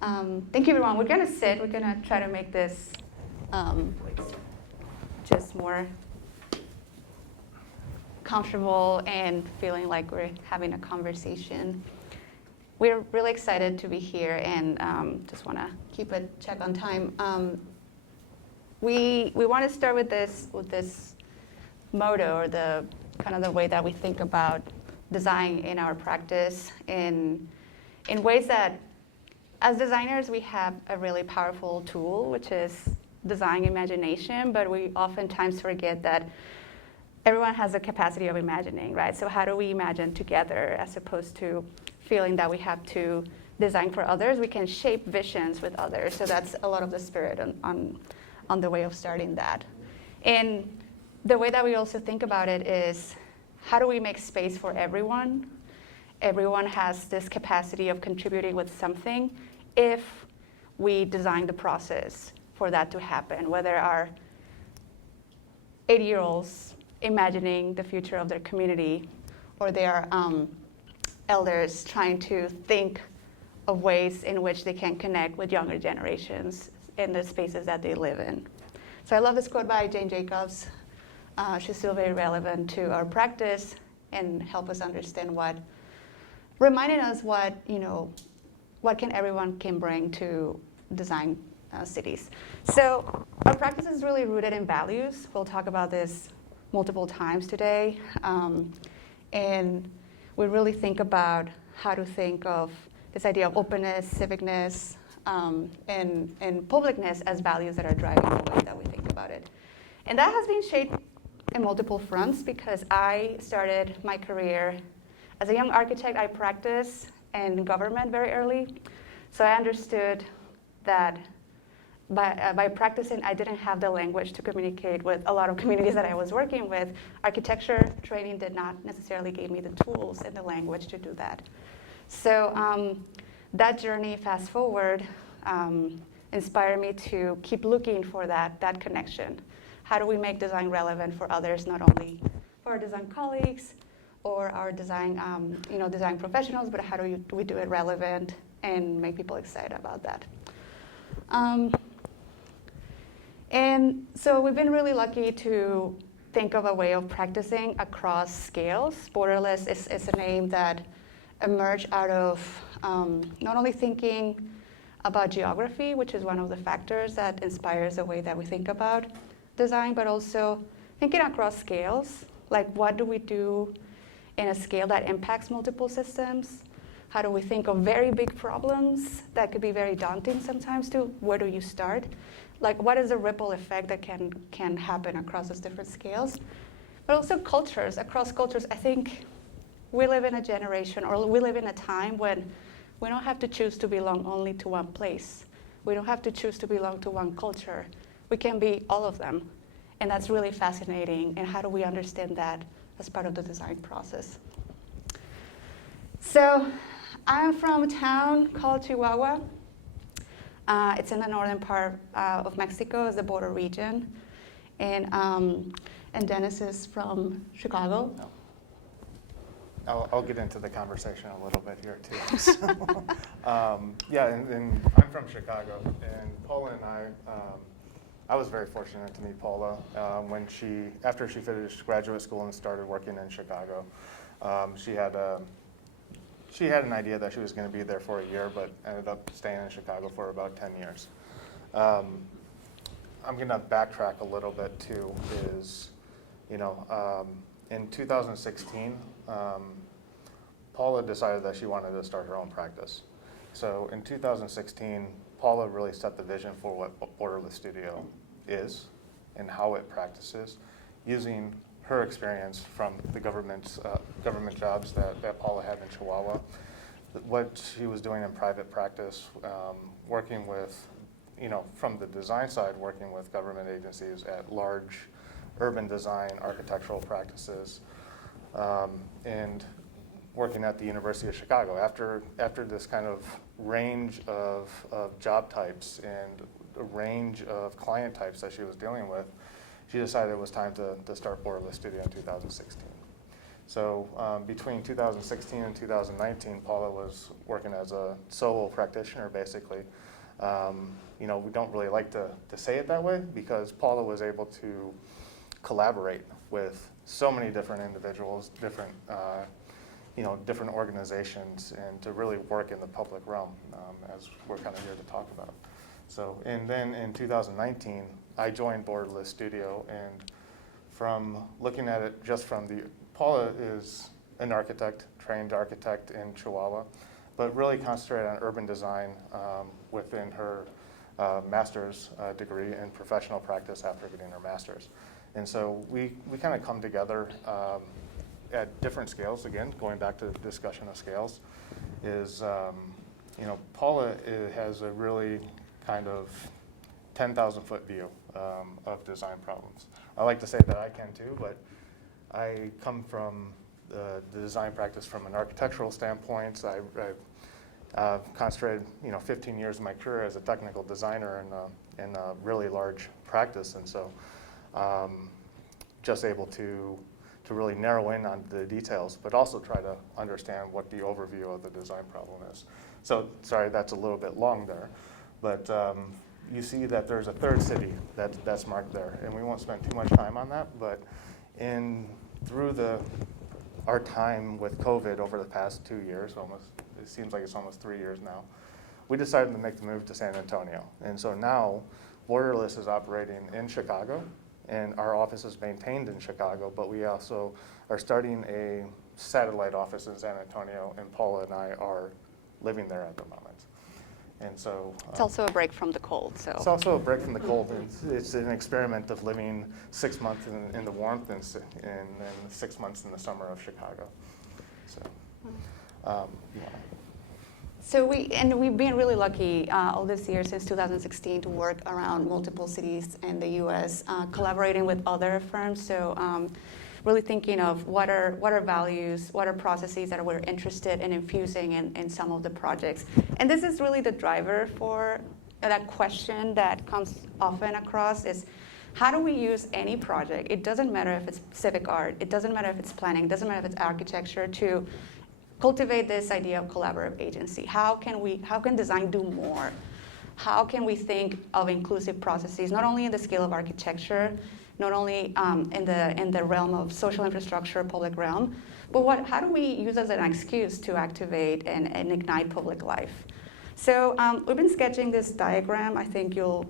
Thank you, everyone. We're going to sit. We're going to try to make this just more comfortable and feeling like we're having a conversation. We're really excited to be here and just want to keep a check on time. We want to start with this motto, or the kind of the way that we think about design in our practice in ways that, as designers, we have a really powerful tool, which is design imagination, but we oftentimes forget that everyone has a capacity of imagining, right? So how do we imagine together as opposed to feeling that we have to design for others? We can shape visions with others. So that's a lot of the spirit on the way of starting that. And the way that we also think about it is, how do we make space for everyone? Everyone has this capacity of contributing with something if we design the process for that to happen, whether our 80-year-olds imagining the future of their community, or they are elders trying to think of ways in which they can connect with younger generations in the spaces that they live in. So I love this quote by Jane Jacobs. She's still very relevant to our practice and help us understand reminding us what can everyone can bring to design cities. So our practice is really rooted in values. We'll talk about this multiple times today. And we really think about how to think of this idea of openness, civicness, and publicness as values that are driving the way that we think about it. And that has been shaped in multiple fronts, because I started my career as a young architect. I practiced in government very early. So I understood that by practicing, I didn't have the language to communicate with a lot of communities that I was working with. Architecture training did not necessarily give me the tools and the language to do that. So that journey, fast forward, inspired me to keep looking for that connection. How do we make design relevant for others, not only for our design colleagues or our design, design professionals, but how do we do it relevant and make people excited about that? And so we've been really lucky to think of a way of practicing across scales. Borderless is a name that emerged out of not only thinking about geography, which is one of the factors that inspires the way that we think about design, but also thinking across scales, like what do we do in a scale that impacts multiple systems? How do we think of very big problems that could be very daunting sometimes too? Where do you start? Like, what is the ripple effect that can happen across those different scales? But also cultures, across cultures. I think we live in a generation, or we live in a time when we don't have to choose to belong only to one place. We don't have to choose to belong to one culture. We can be all of them. And that's really fascinating. And how do we understand that as part of the design process? So I'm from a town called Chihuahua. It's in the northern part of Mexico, it's the border region. And Dennis is from Chicago. I'll get into the conversation a little bit here too. So, and I'm from Chicago, and Paola and I was very fortunate to meet Paola after she finished graduate school and started working in Chicago. She had an idea that she was going to be there for a year, but ended up staying in Chicago for about 10 years. I'm going to backtrack a little bit too. In 2016, Paola decided that she wanted to start her own practice. So in 2016, Paola really set the vision for what Borderless Studio is and how it practices, using her experience from the government jobs that Paola had in Chihuahua, what she was doing in private practice, working with, from the design side, working with government agencies at large urban design, architectural practices, and working at the University of Chicago. After this kind of range of job types and a range of client types that she was dealing with, she decided it was time to start Borderless Studio in 2016. So between 2016 and 2019, Paula was working as a solo practitioner, basically. You know, we don't really like to say it that way because Paula was able to collaborate with so many different individuals, different, you know, different organizations, and to really work in the public realm, as we're kind of here to talk about. So, and then in 2019, I joined Borderless Studio, and from looking at it just from the, Paula is an architect, trained architect in Chihuahua, but really concentrated on urban design within her master's degree in professional practice after getting her master's. And so we kind of come together at different scales, again, going back to the discussion of scales, is, you know, Paula has a really kind of 10,000-foot view of design problems. I like to say that I can too, but I come from the design practice from an architectural standpoint. I've concentrated, you know, 15 years of my career as a technical designer in a really large practice, and so just able to really narrow in on the details, but also try to understand what the overview of the design problem is. So, sorry, that's a little bit long there, but you see that there's a third city that's marked there, and we won't spend too much time on that, but through our time with COVID over the past 2 years, almost, it seems like it's almost 3 years now, we decided to make the move to San Antonio. And so now, Borderless is operating in Chicago, and our office is maintained in Chicago, but we also are starting a satellite office in San Antonio, and Paula and I are living there at the moment. And so It's also a break from the cold. So it's also a break from the cold. It's an experiment of living 6 months in the warmth and 6 months in the summer of Chicago. So, yeah. So we've been really lucky all this year since 2016 to work around multiple cities in the U.S., collaborating with other firms. So really thinking of what are values, what are processes that we're interested in infusing in some of the projects. And this is really the driver for that question that comes often across is, how do we use any project? It doesn't matter if it's civic art, it doesn't matter if it's planning, it doesn't matter if it's architecture, to cultivate this idea of collaborative agency. How can design do more? How can we think of inclusive processes, not only in the scale of architecture, not only in the realm of social infrastructure, public realm, but how do we use as an excuse to activate and ignite public life? So we've been sketching this diagram. I think you'll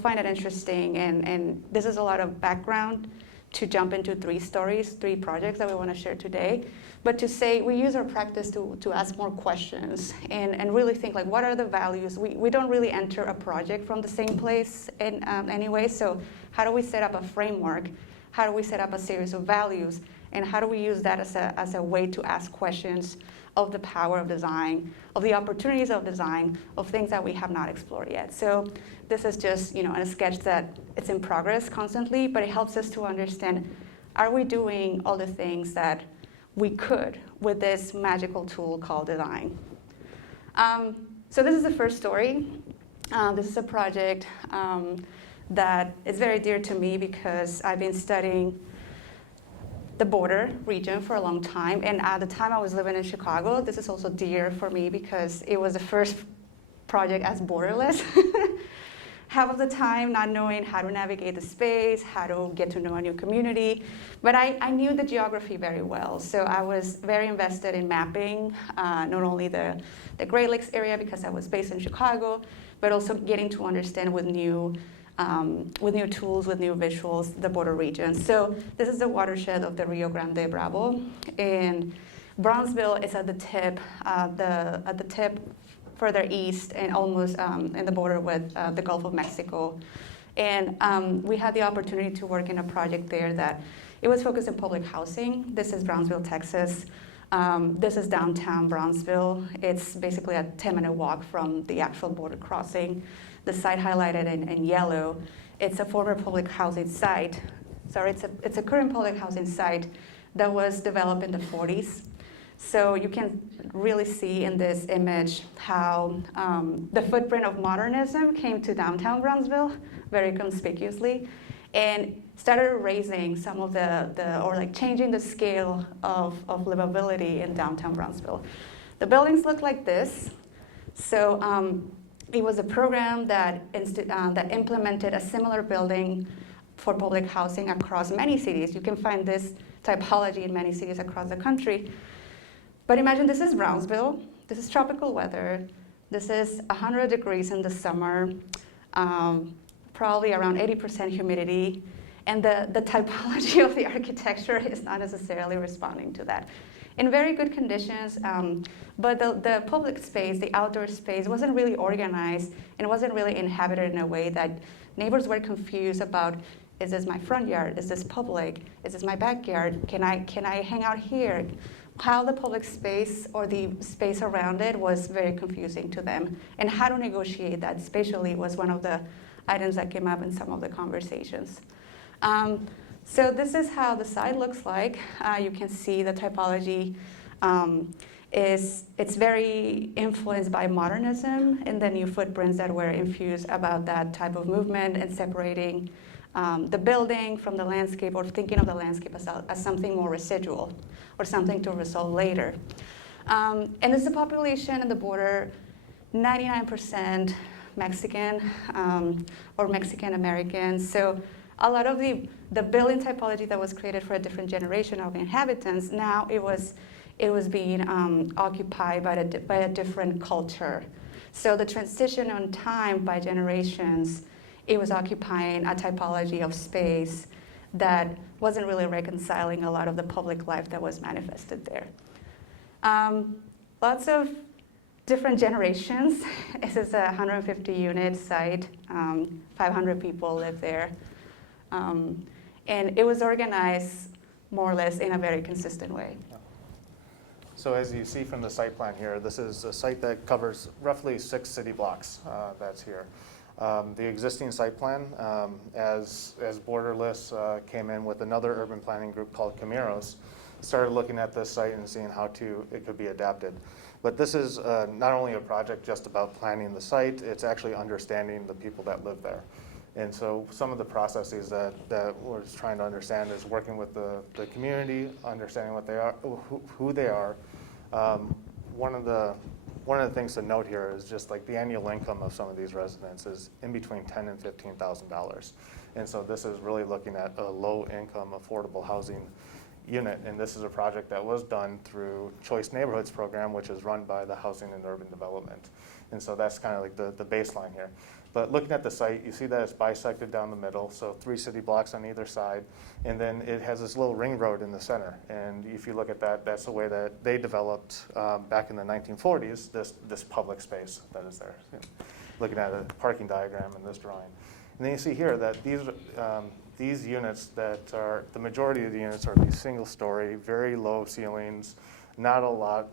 find it interesting, and this is a lot of background to jump into 3 stories, 3 projects that we want to share today. But to say we use our practice to ask more questions and really think, like, what are the values? We don't really enter a project from the same place in any way. So how do we set up a framework? How do we set up a series of values? And how do we use that as a way to ask questions of the power of design, of the opportunities of design, of things that we have not explored yet? So this is just, you know, a sketch that it's in progress constantly, but it helps us to understand, are we doing all the things that we could with this magical tool called design? So this is the first story. This is a project that is very dear to me because I've been studying the border region for a long time, and at the time I was living in Chicago. This is also dear for me because it was the first project as borderless. Half of the time not knowing how to navigate the space, how to get to know a new community, but I knew the geography very well, so I was very invested in mapping not only the Great Lakes area because I was based in Chicago, but also getting to understand with new tools, with new visuals, the border region. So this is the watershed of the Rio Grande Bravo, and Brownsville is at the tip, further east and almost in the border with the Gulf of Mexico. And we had the opportunity to work in a project there that it was focused on public housing. This is Brownsville, Texas. This is downtown Brownsville. It's basically a 10-minute walk from the actual border crossing. The site highlighted in yellow, it's a former public housing site. Sorry, it's a current public housing site that was developed in the 40s. So you can really see in this image how the footprint of modernism came to downtown Brownsville very conspicuously. and started raising some of or like changing the scale of livability in downtown Brownsville. The buildings look like this. So it was a program that implemented a similar building for public housing across many cities. You can find this typology in many cities across the country. But imagine this is Brownsville. This is tropical weather. This is 100 degrees in the summer, probably around 80% humidity. And the typology of the architecture is not necessarily responding to that. In very good conditions, but the public space, the outdoor space, wasn't really organized and wasn't really inhabited in a way that neighbors were confused about, is this my front yard? Is this public? Is this my backyard? Can I hang out here? How the public space or the space around it was very confusing to them. And how to negotiate that spatially was one of the items that came up in some of the conversations. So this is how the site looks like. You can see the typology it's very influenced by modernism and the new footprints that were infused about that type of movement and separating the building from the landscape, or thinking of the landscape as something more residual or something to resolve later. And this is a population in the border, 99% Mexican or Mexican Americans. So a lot of the building typology that was created for a different generation of inhabitants, now it was being occupied by a different culture. So the transition on time by generations, it was occupying a typology of space that wasn't really reconciling a lot of the public life that was manifested there. Lots of different generations. This is a 150-unit site. 500 people live there. And it was organized more or less in a very consistent way. So as you see from the site plan here, this is a site that covers roughly 6 city blocks that's here. The existing site plan, as Borderless came in with another urban planning group called Camiros, started looking at this site and seeing how it could be adapted. But this is not only a project just about planning the site, it's actually understanding the people that live there. And so some of the processes that we're just trying to understand is working with the community, understanding what they are, who they are. One of the things to note here is just like the annual income of some of these residents is in between $10,000 and $15,000. And so this is really looking at a low income affordable housing unit. And this is a project that was done through Choice Neighborhoods program, which is run by the Housing and Urban Development. And so that's kind of like the baseline here. But looking at the site, you see that it's bisected down the middle, so 3 city blocks on either side, and then it has this little ring road in the center. And if you look at that, that's the way that they developed back in the 1940s, this public space that is there. Looking at a parking diagram in this drawing. And then you see here that these units that are, the majority of the units are these single-story, very low ceilings, not a lot,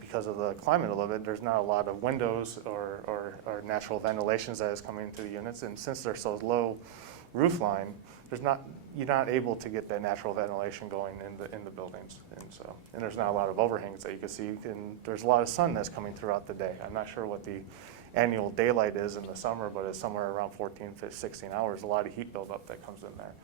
because of the climate a little bit, there's not a lot of windows or natural ventilations that is coming into the units. And since they're so low roof line, you're not able to get that natural ventilation going in the buildings. And there's not a lot of overhangs that you can see. And there's a lot of sun that's coming throughout the day. I'm not sure what the annual daylight is in the summer, but it's somewhere around 14, 15, 16 hours, a lot of heat buildup that comes in there.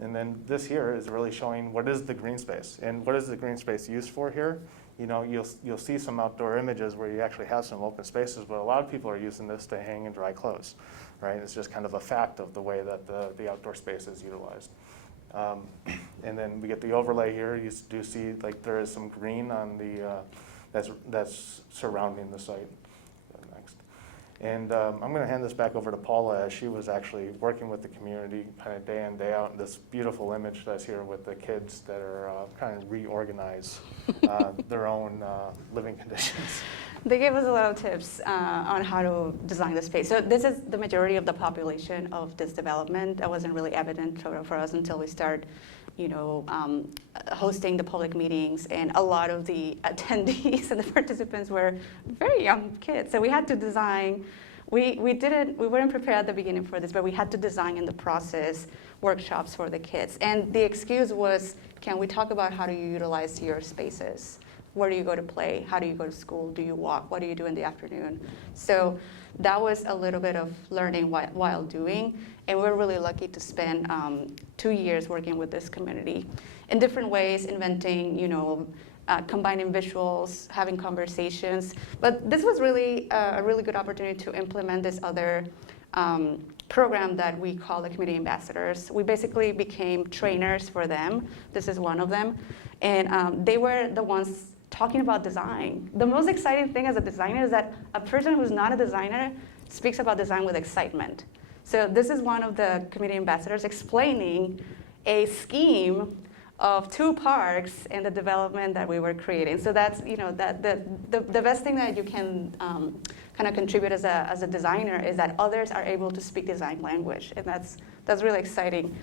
And then this here is really showing what is the green space and what is the green space used for here. You know, you'll see some outdoor images where you actually have some open spaces, but a lot of people are using this to hang and dry clothes, right? It's just kind of a fact of the way that the outdoor space is utilized. And then we get the overlay here. You do see like there is some green on the that's surrounding the site. And I'm going to hand this back over to Paula, as she was actually working with the community kind of day in, day out. This beautiful image that's here with the kids that are kind of reorganize their own living conditions. They gave us a lot of tips on how to design the space. So this is the majority of the population of this development. That wasn't really evident for us until we started hosting the public meetings, and a lot of the attendees and the participants were very young kids. So we had to design. We weren't prepared at the beginning for this, but we had to design in the process workshops for the kids. And the excuse was, can we talk about how to utilize your spaces? where do you go to play? How do you go to school? Do you walk? What do you do in the afternoon? So that was a little bit of learning while doing, and we're really lucky to spend 2 years working with this community in different ways, inventing, combining visuals, having conversations. But this was really a really good opportunity to implement this other program that we call the community ambassadors. We basically became trainers for them. This is one of them. And they were the ones talking about design. The most exciting thing as a designer is that a person who's not a designer speaks about design with excitement. So this is one of the community ambassadors explaining a scheme of 2 parks and the development that we were creating. So that's, the best thing that you can kind of contribute as a designer is that others are able to speak design language, and that's really exciting.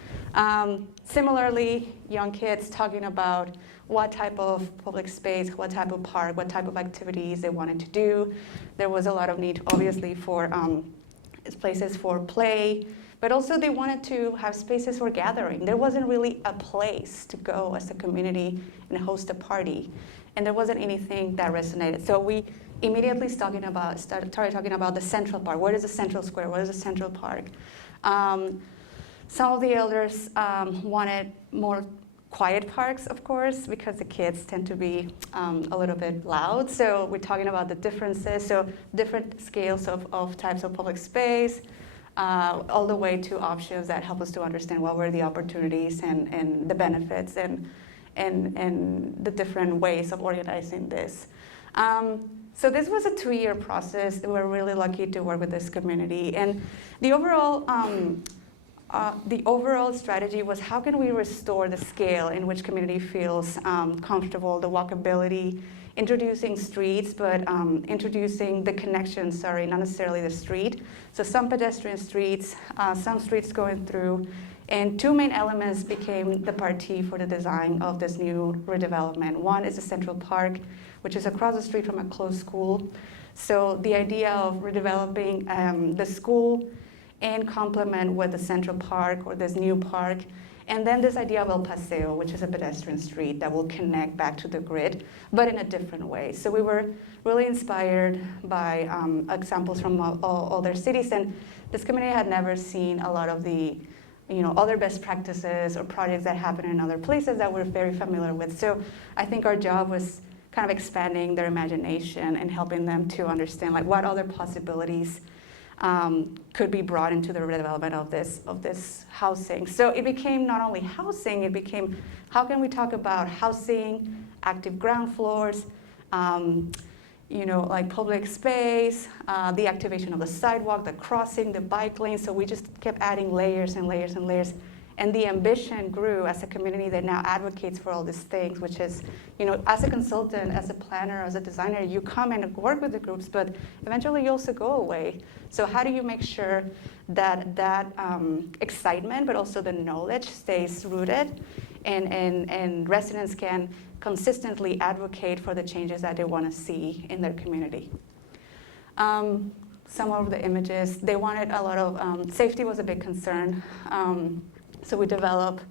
Similarly, young kids talking about what type of public space, what type of park, what type of activities they wanted to do. There was a lot of need, obviously, for places for play, but also they wanted to have spaces for gathering. There wasn't really a place to go as a community and host a party, and there wasn't anything that resonated. So we immediately started talking about the central park. What is the central square? What is the central park? Some of the elders wanted more quiet parks, of course, because the kids tend to be a little bit loud. So we're talking about the differences, so different scales of types of public space, all the way to options that help us to understand what were the opportunities and the benefits and the different ways of organizing this. So this was a 2-year process. We're really lucky to work with this community. And the overall strategy was, how can we restore the scale in which community feels comfortable, the walkability, introducing streets, but introducing the connections, not necessarily the street. So some pedestrian streets, some streets going through, and 2 main elements became the party for the design of this new redevelopment. One is the Central Park, which is across the street from a closed school. So the idea of redeveloping the school and complement with the Central Park or this new park. And then this idea of El Paseo, which is a pedestrian street that will connect back to the grid, but in a different way. So we were really inspired by examples from other cities, and this community had never seen a lot of the other best practices or projects that happen in other places that we're very familiar with. So I think our job was kind of expanding their imagination and helping them to understand what other possibilities could be brought into the redevelopment of this housing. So it became not only housing, it became how can we talk about housing, active ground floors, public space, the activation of the sidewalk, the crossing, the bike lane. So we just kept adding layers and layers and layers. And the ambition grew as a community that now advocates for all these things, which is, as a consultant, as a planner, as a designer, you come and work with the groups, but eventually you also go away. So how do you make sure that excitement, but also the knowledge stays rooted and residents can consistently advocate for the changes that they want to see in their community? Some of the images, they wanted a lot of, safety was a big concern. So we developed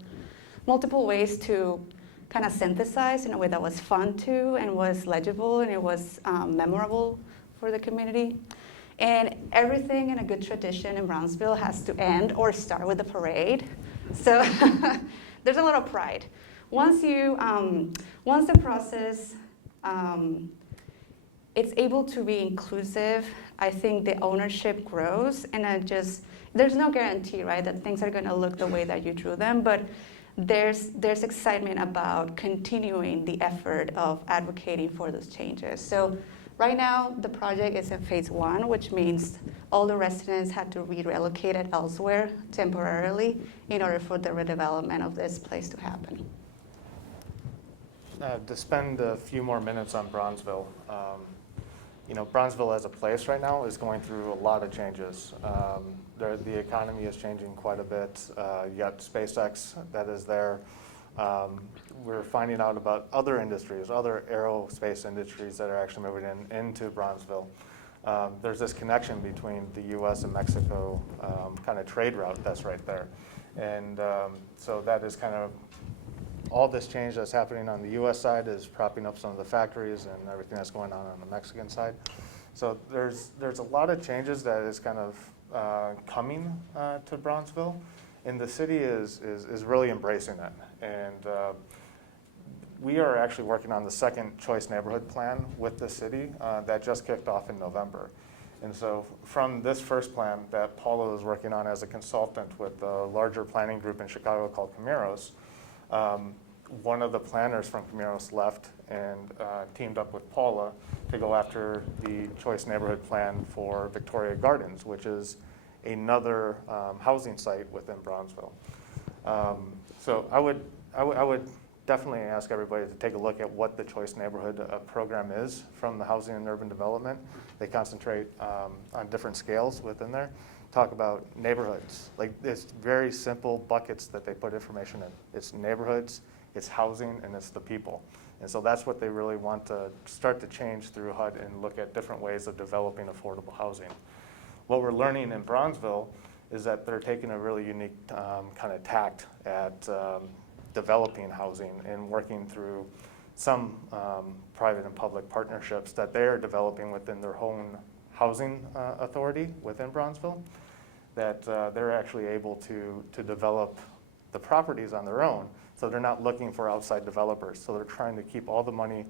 multiple ways to kind of synthesize in a way that was fun too, and was legible, and it was memorable for the community. And everything in a good tradition in Brownsville has to end or start with a parade. So there's a lot of pride. Once the process it's able to be inclusive, I think the ownership grows, and there's no guarantee, right, that things are going to look the way that you drew them, but there's excitement about continuing the effort of advocating for those changes. So right now, the project is in phase 1, which means all the residents had to be relocated elsewhere temporarily in order for the redevelopment of this place to happen. To spend a few more minutes on Brownsville, Brownsville as a place right now is going through a lot of changes. The economy is changing quite a bit. You got SpaceX that is there. We're finding out about other industries, other aerospace industries that are actually moving into Brownsville. There's this connection between the U.S. and Mexico kind of trade route that's right there. And so that is kind of all this change that's happening on the US side is propping up some of the factories and everything that's going on the Mexican side. So there's a lot of changes that is kind of coming to Brownsville, and the city is really embracing it. And we are actually working on the second choice neighborhood plan with the city that just kicked off in November. And so from this first plan that Paola was working on as a consultant with a larger planning group in Chicago called Camiros, one of the planners from Camiros left and teamed up with Paola to go after the choice neighborhood plan for Victoria Gardens, which is another housing site within Brownsville. So I would definitely ask everybody to take a look at what the choice neighborhood program is from the Housing and Urban Development. They concentrate on different scales within there. Talk about neighborhoods. Like, it's very simple buckets that they put information in. It's neighborhoods, it's housing, and it's the people. And so that's what they really want to start to change through HUD and look at different ways of developing affordable housing. What we're learning in Brownsville is that they're taking a really unique kind of tact at developing housing and working through some private and public partnerships that they're developing within their own housing authority within Brownsville, that they're actually able to develop the properties on their own, so they're not looking for outside developers. So they're trying to keep all the money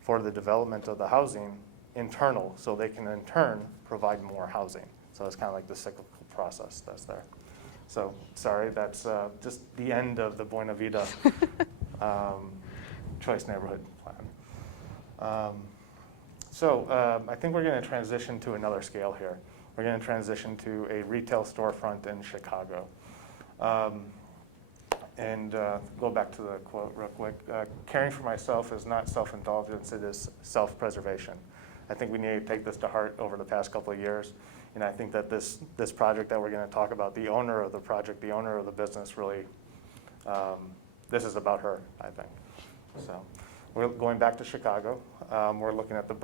for the development of the housing internal, so they can in turn provide more housing. So it's kind of like the cyclical process that's there. So sorry, that's just the end of the Buena Vida choice neighborhood plan. So I think we're going to transition to another scale here. We're going to transition to a retail storefront in Chicago. And go back to the quote real quick. Caring for myself is not self-indulgence, it is self-preservation. I think we need to take this to heart over the past couple of years. And I think that this project that we're going to talk about, the owner of the project, the owner of the business, really, this is about her, I think. So we're going back to Chicago. We're looking at the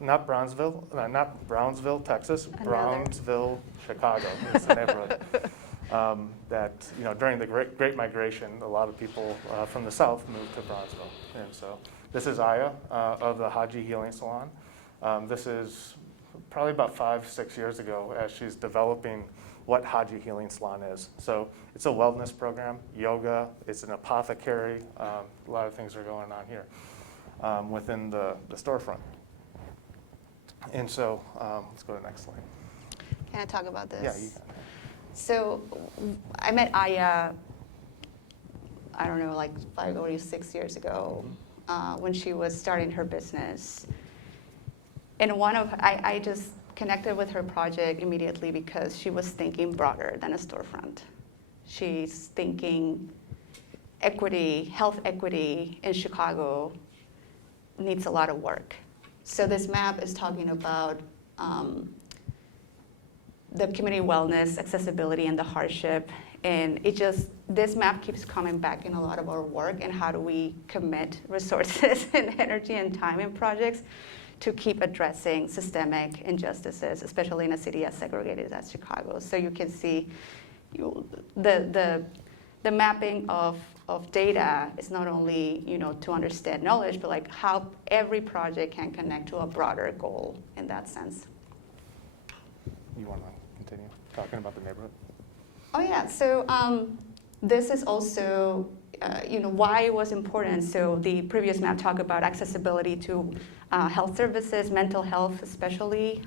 not Brownsville, Texas, Brownsville, Chicago is the neighborhood. That, you know, during the Great Migration, a lot of people from the South moved to Brownsville. And so this is Aya of the Haji Healing Salon. This is probably about 5-6 years ago as she's developing what Haji Healing Salon is. So it's a wellness program, yoga, it's an apothecary, a lot of things are going on here within the storefront. And so let's go to the next slide. Can I talk about this? Yeah, you can. So I met Aya, I don't know, like 5 or 6 years ago when she was starting her business. And I just connected with her project immediately because she was thinking broader than a storefront. She's thinking equity, health equity in Chicago needs a lot of work. So this map is talking about the community wellness, accessibility, and the hardship. And this map keeps coming back in a lot of our work, and how do we commit resources and energy and time in projects to keep addressing systemic injustices, especially in a city as segregated as Chicago. So you can see the mapping of data is not only, you know, to understand knowledge, but like how every project can connect to a broader goal in that sense. You want to continue talking about the neighborhood? Oh yeah, so this is also, you know, why it was important. So the previous map talked about accessibility to health services, mental health especially,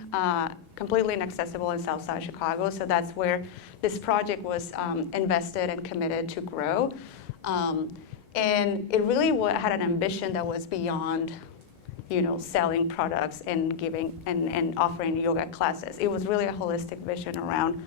completely inaccessible in Southside Chicago. So that's where this project was invested and committed to grow. And it really had an ambition that was beyond, you know, selling products and giving and offering yoga classes. It was really a holistic vision around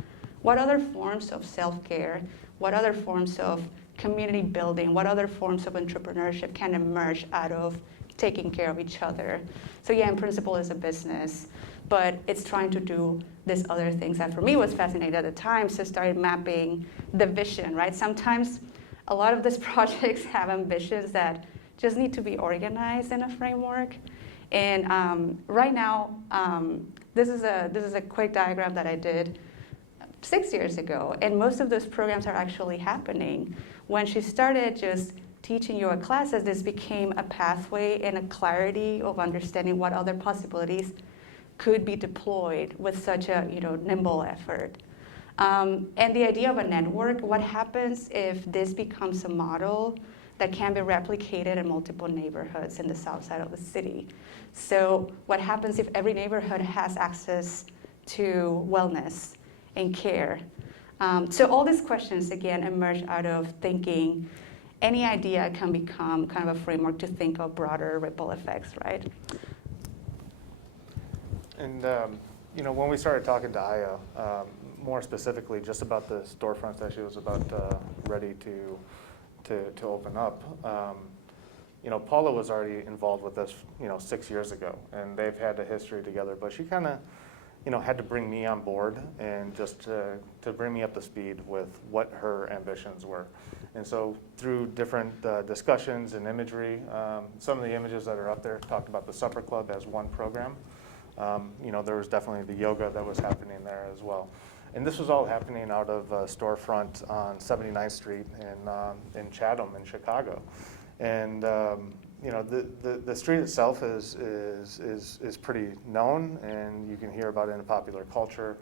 what other forms of self-care, what other forms of community building, what other forms of entrepreneurship can emerge out of taking care of each other. So yeah, in principle it's a business, but it's trying to do these other things that for me was fascinating at the time. So started mapping the vision, right? Sometimes a lot of these projects have ambitions that just need to be organized in a framework. And right now, this is a quick diagram that I did 6 years ago, and most of those programs are actually happening. When she started just teaching yoga classes, this became a pathway and a clarity of understanding what other possibilities could be deployed with such a nimble effort. And the idea of a network, what happens if this becomes a model that can be replicated in multiple neighborhoods in the south side of the city? So what happens if every neighborhood has access to wellness and care? So all these questions, again, emerge out of thinking any idea can become kind of a framework to think of broader ripple effects, right? And when we started talking to Aya, more specifically just about the storefronts that she was about ready to open up, Paula was already involved with this 6 years ago, and they've had a history together, but she kind of had to bring me on board and just to bring me up to speed with what her ambitions were. And so through different discussions and imagery, some of the images that are up there talked about the Supper Club as one program. There was definitely the yoga that was happening there as well. And this was all happening out of a storefront on 79th Street in Chatham in Chicago. And the street itself is pretty known, and you can hear about it in popular culture.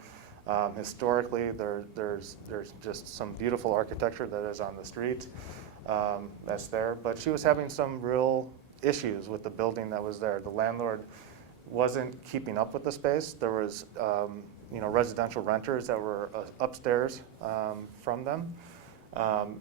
Historically, there's just some beautiful architecture that is on the street that's there. But she was having some real issues with the building that was there. The landlord wasn't keeping up with the space. There was residential renters that were upstairs from them.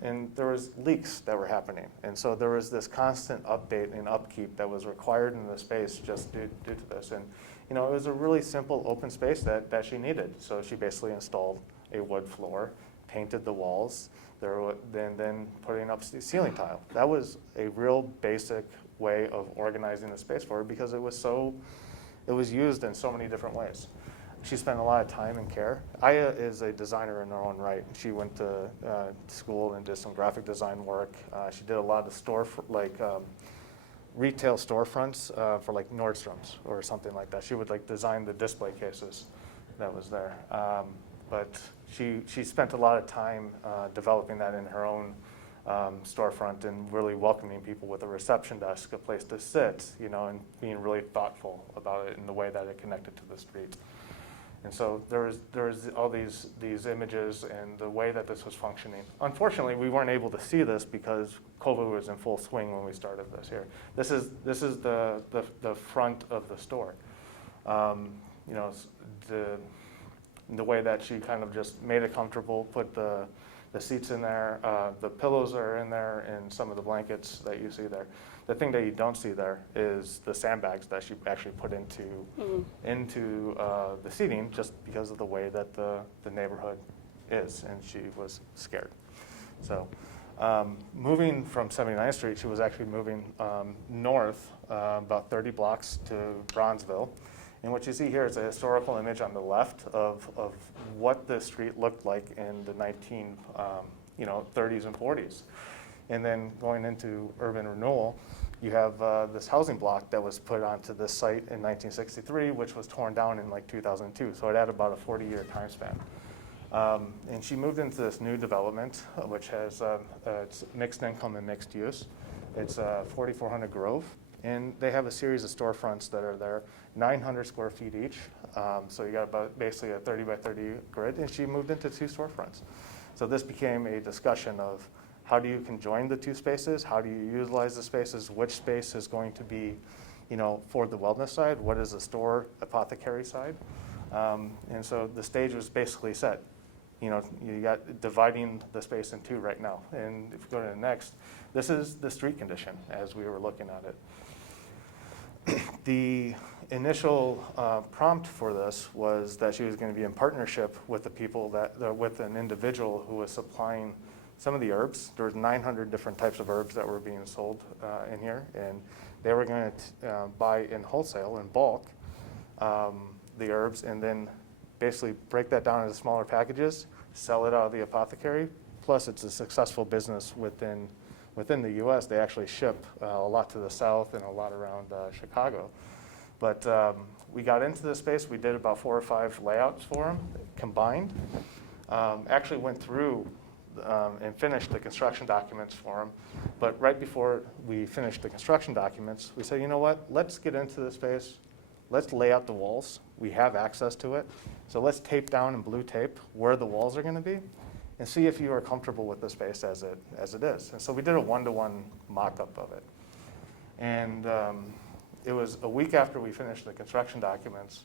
And there was leaks that were happening. And so there was this constant update and upkeep that was required in the space just due to this. And it was a really simple open space that she needed. So she basically installed a wood floor, painted the walls, then putting up ceiling tile. That was a real basic way of organizing the space for her because it was used in so many different ways. She spent a lot of time and care. Aya is a designer in her own right. She went to school and did some graphic design work. She did a lot of retail storefronts for like Nordstrom's or something like that. She would design the display cases that was there. But she spent a lot of time developing that in her own storefront and really welcoming people with a reception desk, a place to sit, and being really thoughtful about it in the way that it connected to the street. And so there was all these images and the way that this was functioning. Unfortunately, we weren't able to see this because COVID was in full swing when we started this here. This is the front of the store. The way that she kind of just made it comfortable, put the seats in there, the pillows are in there, and some of the blankets that you see there. The thing that you don't see there is the sandbags that she actually put into the seating just because of the way that the neighborhood is, and she was scared. So moving from 79th Street, she was actually moving north about 30 blocks to Brownsville. And what you see here is a historical image on the left of what the street looked like in the 30s and 40s. And then going into urban renewal, you have this housing block that was put onto this site in 1963, which was torn down in 2002. So it had about a 40-year time span. And she moved into this new development, which has it's mixed income and mixed use. It's 4400 Grove. And they have a series of storefronts that are there, 900 square feet each. So you got about basically a 30 by 30 grid. And she moved into 2 storefronts. So this became a discussion of how do you conjoin the 2 spaces? How do you utilize the spaces? Which space is going to be, for the wellness side? What is the store apothecary side? And so the stage was basically set. You got dividing the space in 2 right now. And if you go to the next, this is the street condition as we were looking at it. The initial prompt for this was that she was going to be in partnership with the people with an individual who was supplying some of the herbs. There was 900 different types of herbs that were being sold in here, and they were going to buy in wholesale, in bulk, the herbs, and then basically break that down into smaller packages, sell it out of the apothecary. Plus, it's a successful business within the U.S. They actually ship a lot to the south and a lot around Chicago. But we got into this space. We did about 4 or 5 layouts for them combined. Actually went through and finished the construction documents for them. But right before we finished the construction documents, we said, you know what, let's get into the space. Let's lay out the walls. We have access to it. So let's tape down in blue tape where the walls are going to be and see if you are comfortable with the space as it is. And so we did a one-to-one mock-up of it. And it was a week after we finished the construction documents,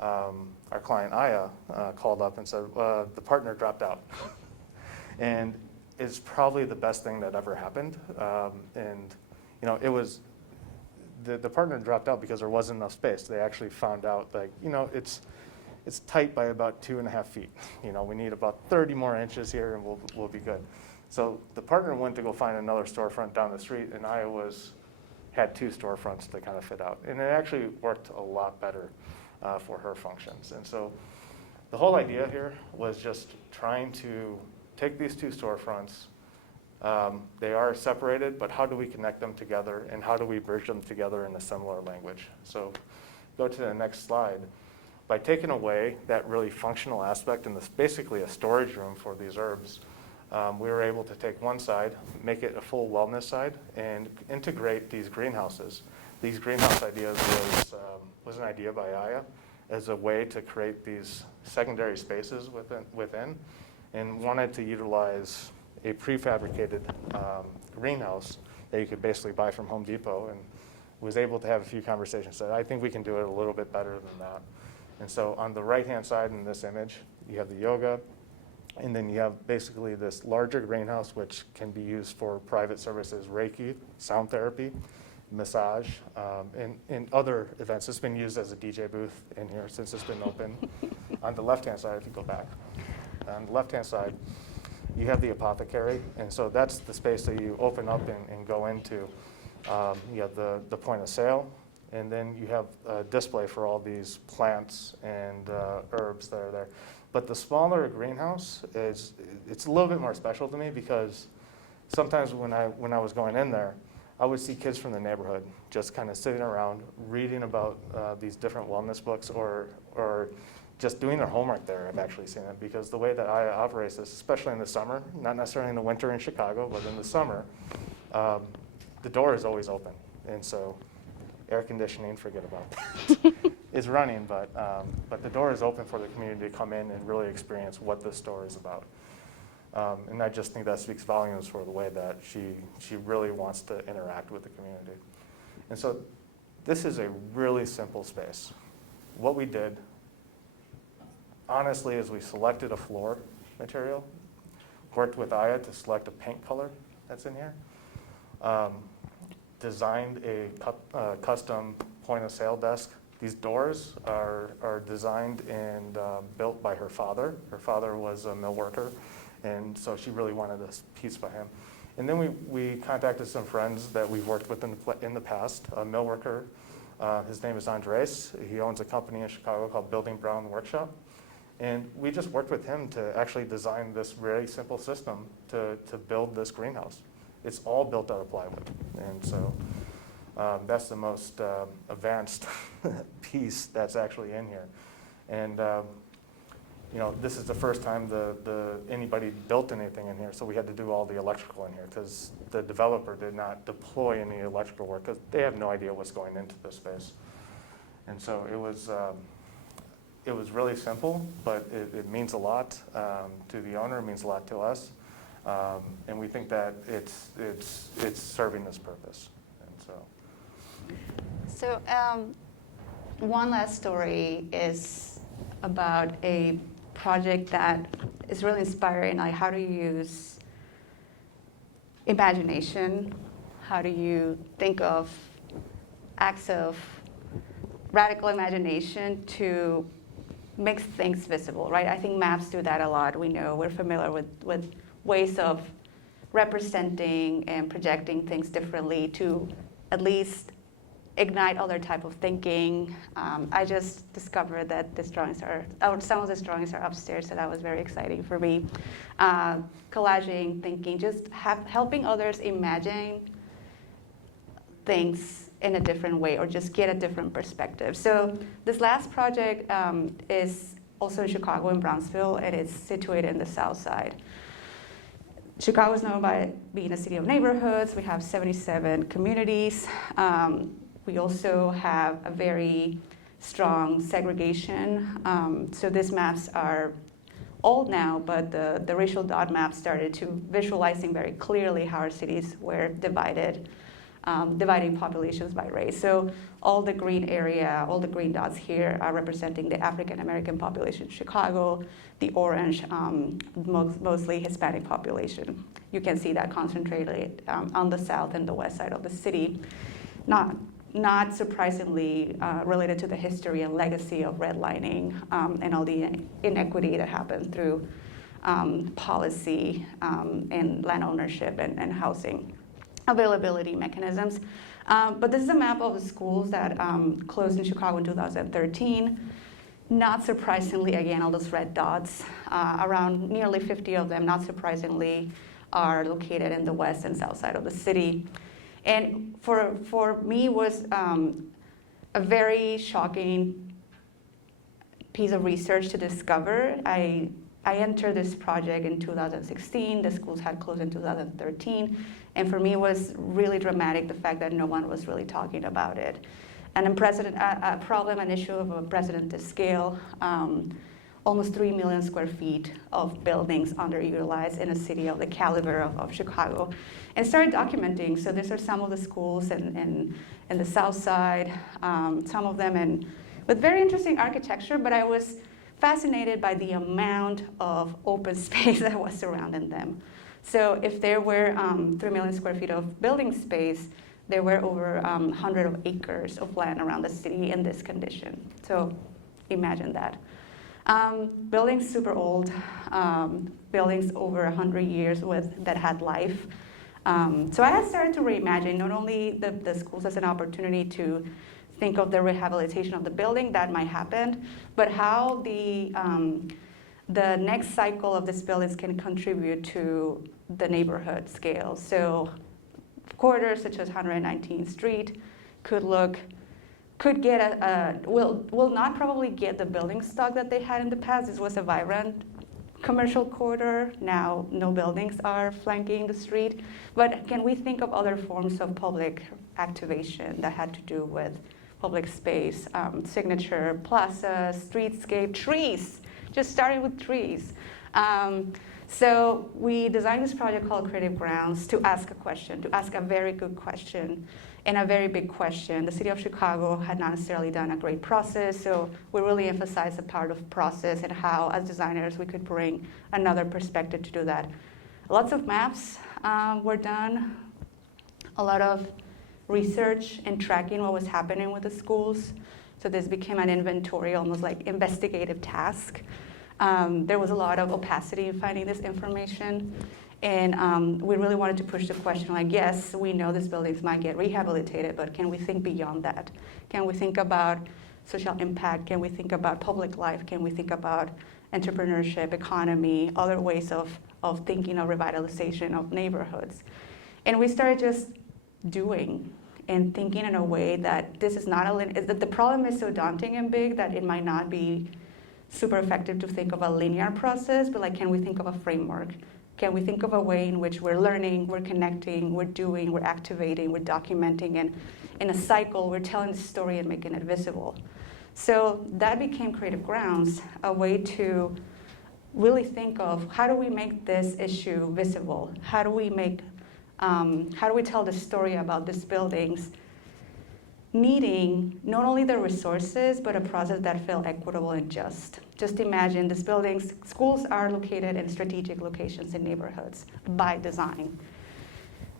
our client, Aya, called up and said, the partner dropped out. And it's probably the best thing that ever happened. And you know, it was, the partner dropped out because there wasn't enough space. They actually found out, like, you know, it's tight by about 2.5 feet. You know, we need about 30 more inches here and we'll be good. So the partner went to go find another storefront down the street, and Aya had 2 storefronts to kind of fit out. And it actually worked a lot better for her functions. And so the whole idea here was just trying to take these 2 storefronts. They are separated, but how do we connect them together, and how do we bridge them together in a similar language? So go to the next slide. By taking away that really functional aspect, and this basically a storage room for these herbs, we were able to take one side, make it a full wellness side, and integrate these greenhouses. These greenhouse ideas was an idea by Aya as a way to create these secondary spaces within, and wanted to utilize a prefabricated greenhouse that you could basically buy from Home Depot, and was able to have a few conversations. Said, I think we can do it a little bit better than that. And so on the right-hand side in this image, you have the yoga, and then you have basically this larger greenhouse, which can be used for private services, Reiki, sound therapy, massage, and other events. It's been used as a DJ booth in here since it's been open. On the left-hand side, if you go back, on the left-hand side, you have the apothecary, and so that's the space that you open up and go into. You have the point of sale, and then you have a display for all these plants and herbs that are there. But the smaller greenhouse it's a little bit more special to me, because sometimes when I was going in there, I would see kids from the neighborhood just kind of sitting around reading about these different wellness books, or just doing their homework there. I've actually seen it, because the way that I operate this, especially in the summer, not necessarily in the winter in Chicago, but in the summer, the door is always open. And so air conditioning, forget about that. It's running, but the door is open for the community to come in and really experience what this store is about. And I just think that speaks volumes for the way that she really wants to interact with the community. And so this is a really simple space. What we did, honestly, is we selected a floor material, worked with Aya to select a paint color that's in here, designed a custom point-of-sale desk. These doors are designed and built by her father. Her father was a mill worker, and so she really wanted this piece by him. And then we contacted some friends that we've worked with in the past, a mill worker. His name is Andres. He owns a company in Chicago called Building Brown Workshop. And we just worked with him to actually design this very simple system to build this greenhouse. It's all built out of plywood. And so that's the most advanced piece that's actually in here. And you know, this is the first time anybody built anything in here, so we had to do all the electrical in here, because the developer did not deploy any electrical work, because they have no idea what's going into this space. And so it was really simple, but it means a lot to the owner. It means a lot to us, and we think that it's serving this purpose. And so one last story is about a project that is really inspiring. Like, how do you use imagination? How do you think of acts of radical imagination to make things visible, right? I think maps do that a lot. We know, we're familiar with ways of representing and projecting things differently to at least ignite other type of thinking. I just discovered that some of these drawings are upstairs, so that was very exciting for me. Collaging, thinking, just helping others imagine things in a different way, or just get a different perspective. So this last project is also in Chicago, in Brownsville. It is situated in the south side. Chicago is known by being a city of neighborhoods. We have 77 communities. We also have a very strong segregation. So these maps are old now, but the racial dot map started to visualizing very clearly how our cities were divided, dividing populations by race. So all the green area, all the green dots here are representing the African American population in Chicago, the orange, mostly Hispanic population. You can see that concentrated on the south and the west side of the city. Not surprisingly related to the history and legacy of redlining and all the inequity that happened through policy and land ownership and housing availability mechanisms. But this is a map of the schools that closed in Chicago in 2013. Not surprisingly, again, all those red dots, around nearly 50 of them, not surprisingly, are located in the west and south side of the city. And for me was a very shocking piece of research to discover. I entered this project in 2016. The schools had closed in 2013. And for me, it was really dramatic, the fact that no one was really talking about it. And a problem, an issue of unprecedented scale, almost 3 million square feet of buildings underutilized in a city of the caliber of Chicago. And started documenting. So these are some of the schools in the south side, some of them with very interesting architecture, but I was fascinated by the amount of open space that was surrounding them. So if there were 3 million square feet of building space, there were over 100 acres of land around the city in this condition. So imagine that. Buildings super old, buildings over 100 years that had life. So I had started to reimagine not only the schools as an opportunity to think of the rehabilitation of the building that might happen, but how the next cycle of these buildings can contribute to the neighborhood scale. So corridors such as 119th Street could get will not probably get the building stock that they had in the past. This was a vibrant commercial corridor. Now no buildings are flanking the street. But can we think of other forms of public activation that had to do with public space, signature, plazas, streetscape, trees, just starting with trees. So we designed this project called Creative Grounds to ask a question, to ask a very good question and a very big question. The city of Chicago had not necessarily done a great process, so we really emphasized the part of process and how, as designers, we could bring another perspective to do that. Lots of maps were done, a lot of research and tracking what was happening with the schools. So this became an inventory, almost like investigative task. There was a lot of opacity in finding this information. And we really wanted to push the question like, yes, we know these buildings might get rehabilitated, but can we think beyond that? Can we think about social impact? Can we think about public life? Can we think about entrepreneurship, economy, other ways of thinking of revitalization of neighborhoods? And we started just doing and thinking in a way that this is not that the problem is so daunting and big that it might not be super effective to think of a linear process, but like, can we think of a framework? Can we think of a way in which we're learning, we're connecting, we're doing, we're activating, we're documenting, and in a cycle, we're telling the story and making it visible. So that became Creative Grounds, a way to really think of how do we make this issue visible? How do we tell the story about these buildings needing not only the resources, but a process that felt equitable and just. Just imagine these buildings, schools are located in strategic locations in neighborhoods by design.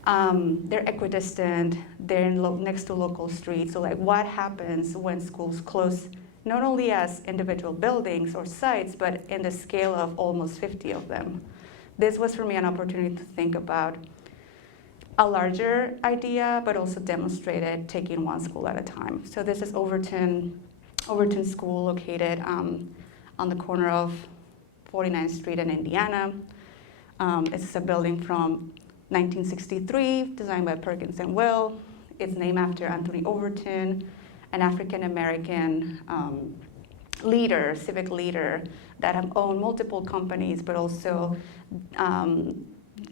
They're equidistant, they're next to local streets. So like, what happens when schools close, not only as individual buildings or sites, but in the scale of almost 50 of them? This was for me an opportunity to think about a larger idea, but also demonstrate it taking one school at a time. So this is Overton School, located on the corner of 49th Street in Indiana. It's a building from 1963, designed by Perkins and Will. It's named after Anthony Overton, an African-American civic leader that have owned multiple companies, but also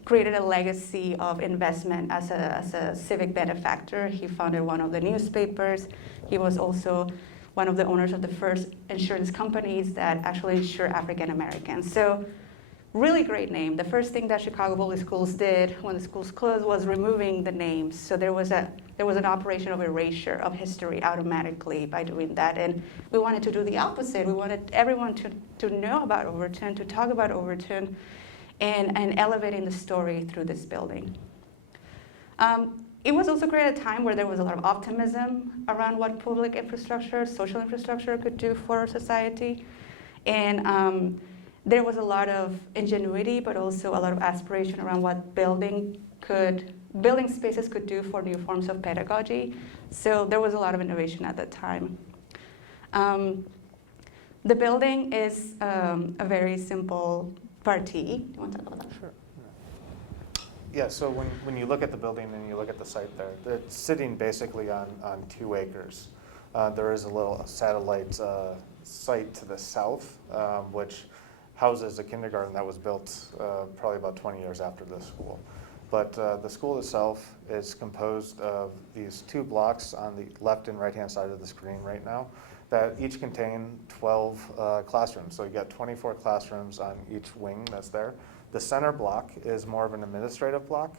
created a legacy of investment as a civic benefactor. He founded one of the newspapers. He was also one of the owners of the first insurance companies that actually insure African Americans. So really great name. The first thing that Chicago Public Schools did when the schools closed was removing the names. So there was an operation of erasure of history automatically by doing that. And we wanted to do the opposite. We wanted everyone to know about Overton, to talk about Overton, and elevating the story through this building. It was also great at a time where there was a lot of optimism around what public infrastructure, social infrastructure could do for our society. And there was a lot of ingenuity, but also a lot of aspiration around what building spaces could do for new forms of pedagogy. So there was a lot of innovation at that time. The building is a very simple party. You want to talk about that? Sure. Yeah, so when you look at the building and you look at the site there, it's sitting basically on 2 acres. There is a little satellite site to the south, which houses a kindergarten that was built probably about 20 years after the school. But the school itself is composed of these 2 blocks on the left and right-hand side of the screen right now that each contain 12 classrooms. So you got 24 classrooms on each wing that's there. The center block is more of an administrative block,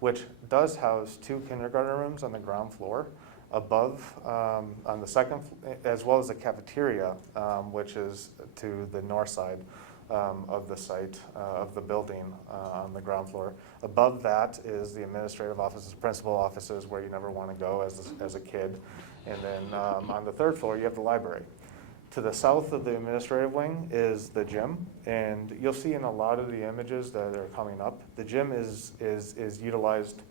which does house 2 kindergarten rooms on the ground floor. Above, on the second, as well as the cafeteria, which is to the north side of the site, of the building on the ground floor. Above that is the administrative offices, principal offices, where you never want to go as a kid. And then on the 3rd floor, you have the library. To the south of the administrative wing is the gym, and you'll see in a lot of the images that are coming up, the gym is utilized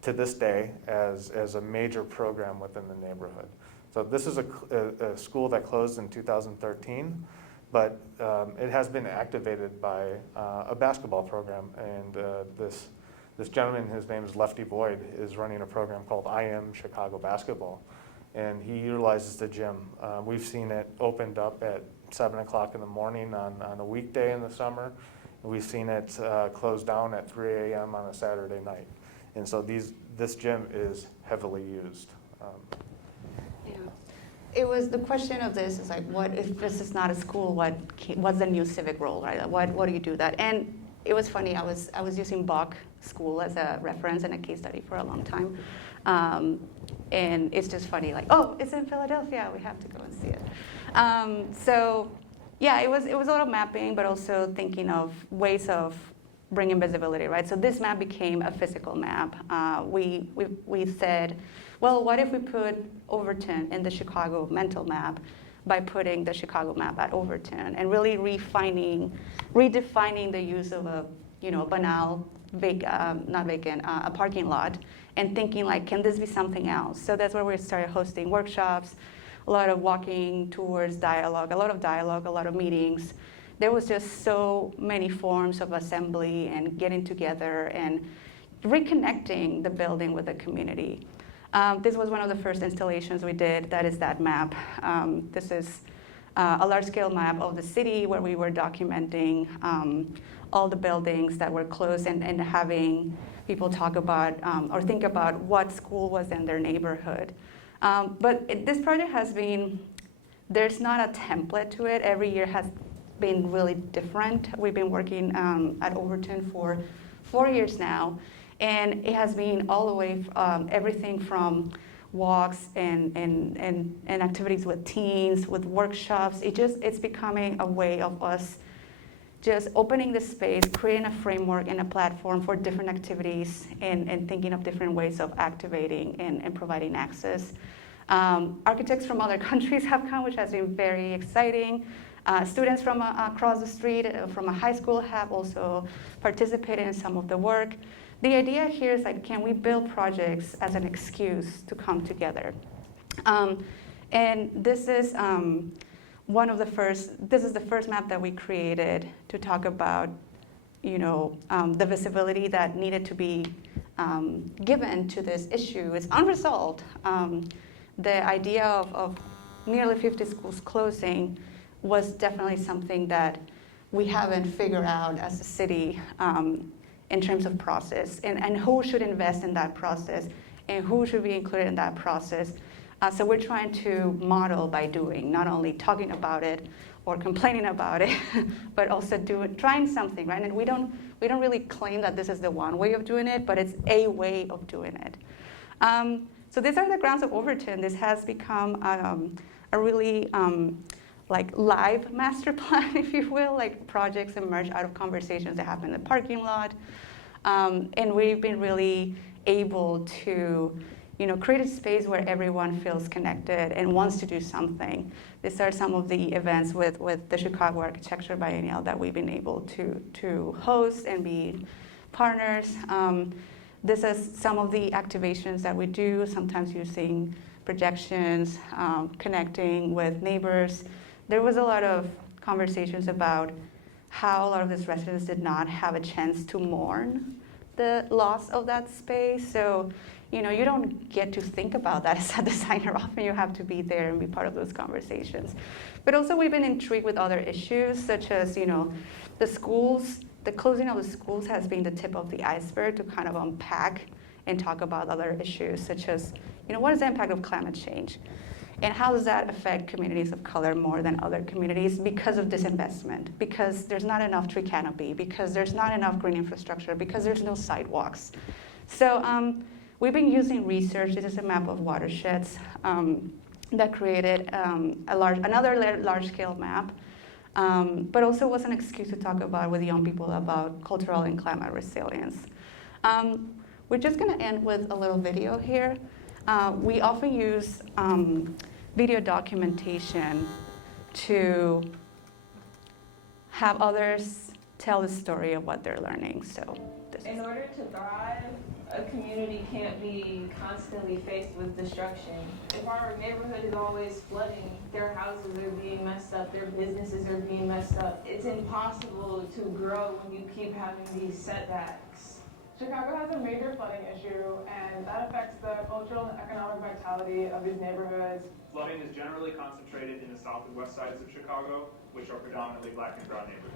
to this day as a major program within the neighborhood. So this is a school that closed in 2013, but it has been activated by a basketball program, and this gentleman, his name is Lefty Boyd, is running a program called I Am Chicago Basketball, and he utilizes the gym. We've seen it opened up at 7 o'clock in the morning on a weekday in the summer, and we've seen it closed down at 3 a.m. on a Saturday night. And so this gym is heavily used. Yeah. It was the question of this is like, what if this is not a school? What's the new civic role, right? What do you do that? And it was funny. I was using Bach School as a reference and a case study for a long time, and it's just funny. Like, oh, it's in Philadelphia. We have to go and see it. So, yeah, it was a lot of mapping, but also thinking of ways of bringing visibility, right? So this map became a physical map. We said, well, what if we put Overton in the Chicago mental map by putting the Chicago map at Overton and really redefining the use of a banal, a parking lot, and thinking like, can this be something else? So that's where we started hosting workshops, a lot of walking towards dialogue, a lot of meetings. There was just so many forms of assembly and getting together and reconnecting the building with the community. This was one of the first installations we did. That is that map. This is a large-scale map of the city where we were documenting all the buildings that were closed and having people talk about or think about what school was in their neighborhood. But this project has been, there's not a template to it. Every year has been really different. We've been working at Overton for 4 years now, and it has been all the way everything from walks and activities with teens, with workshops. It's becoming a way of us just opening the space, creating a framework and a platform for different activities, and thinking of different ways of activating and providing access. Architects from other countries have come, which has been very exciting. Students from across the street, from a high school, have also participated in some of the work. The idea here is like, can we build projects as an excuse to come together? And this is this is the first map that we created to talk about, the visibility that needed to be given to this issue. It's unresolved. The idea of nearly 50 schools closing was definitely something that we haven't figured out as a city. in terms of process and who should invest in that process and who should be included in that process. So we're trying to model by doing, not only talking about it or complaining about it, but also trying something, right? And we don't really claim that this is the one way of doing it, but it's a way of doing it. So these are the grounds of Overton. This has become a really like live master plan, if you will, like projects emerge out of conversations that happen in the parking lot. And we've been really able to create a space where everyone feels connected and wants to do something. These are some of the events with the Chicago Architecture Biennial that we've been able to host and be partners. This is some of the activations that we do, sometimes using projections, connecting with neighbors. There was a lot of conversations about how a lot of these residents did not have a chance to mourn the loss of that space. So, you don't get to think about that as a designer. Often you have to be there and be part of those conversations. But also we've been intrigued with other issues, such as, the schools. The closing of the schools has been the tip of the iceberg to kind of unpack and talk about other issues, such as, what is the impact of climate change? And how does that affect communities of color more than other communities because of disinvestment? Because there's not enough tree canopy, because there's not enough green infrastructure, because there's no sidewalks. So we've been using research. This is a map of watersheds that created another large-scale map, but also was an excuse to talk about with young people about cultural and climate resilience. We're just going to end with a little video here. We often use video documentation to have others tell the story of what they're learning. So, in order to thrive, a community can't be constantly faced with destruction. If our neighborhood is always flooding, their houses are being messed up, their businesses are being messed up, it's impossible to grow when you keep having these setbacks. Chicago has a major flooding issue, and that affects the cultural and economic vitality of these neighborhoods. Flooding is generally concentrated in the south and west sides of Chicago, which are predominantly black and brown neighborhoods.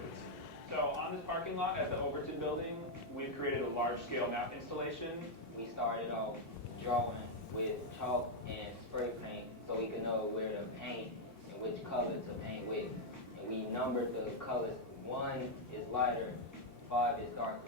So on this parking lot at the Overton building, we've created a large-scale map installation. We started off drawing with chalk and spray paint so we could know where to paint and which color to paint with. And we numbered the colors. 1 is lighter, 5 is darker.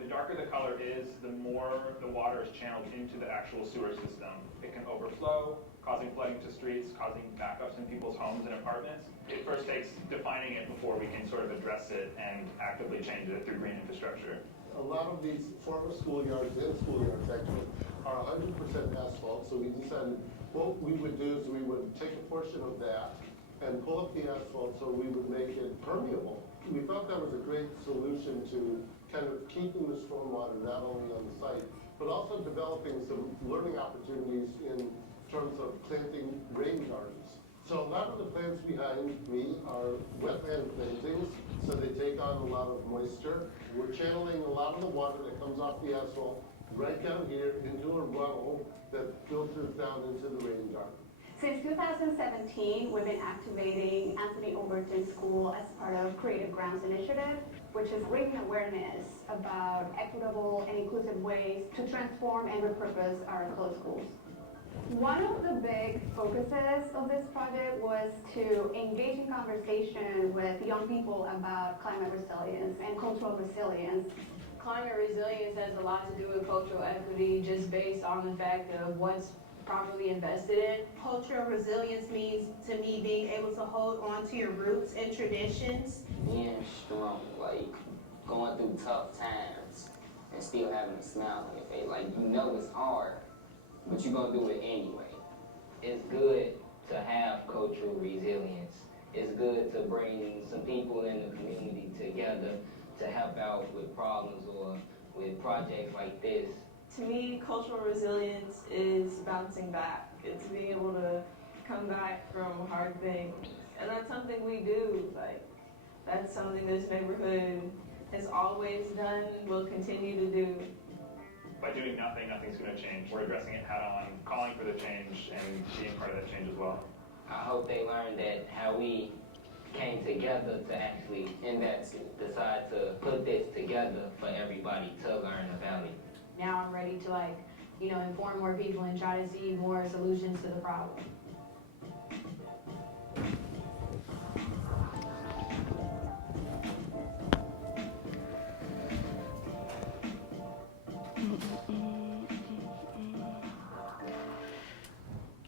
The darker the color is, the more the water is channeled into the actual sewer system. It can overflow, causing flooding to streets, causing backups in people's homes and apartments. It first takes defining it before we can sort of address it and actively change it through green infrastructure. A lot of these former schoolyards and schoolyards actually are 100% asphalt, so we decided what we would do is we would take a portion of that and pull up the asphalt so we would make it permeable. We thought that was a great solution to kind of keeping the stormwater not only on the site, but also developing some learning opportunities in terms of planting rain gardens. So a lot of the plants behind me are wetland plantings, so they take on a lot of moisture. We're channeling a lot of the water that comes off the asphalt right down here into a runnel that filters down into the rain garden. Since 2017, we've been activating Anthony Overton School as part of Creative Grounds Initiative, which is bringing awareness about equitable and inclusive ways to transform and repurpose our closed schools. One of the big focuses of this project was to engage in conversation with young people about climate resilience and cultural resilience. Climate resilience has a lot to do with cultural equity just based on the fact of what's properly invested in. Cultural resilience means, to me, being able to hold on to your roots and traditions. Being strong, like going through tough times and still having a smile on your face. Like, it's hard, but you're gonna do it anyway. It's good to have cultural resilience. It's good to bring some people in the community together to help out with problems or with projects like this. To me, cultural resilience is bouncing back. It's being able to come back from hard things. And that's something we do. That's something this neighborhood has always done, will continue to do. By doing nothing, nothing's going to change. We're addressing it head on, calling for the change, and being part of that change as well. I hope they learn that how we came together to actually, and that's decide to put this together for everybody to learn the value. Now I'm ready to inform more people and try to see more solutions to the problem.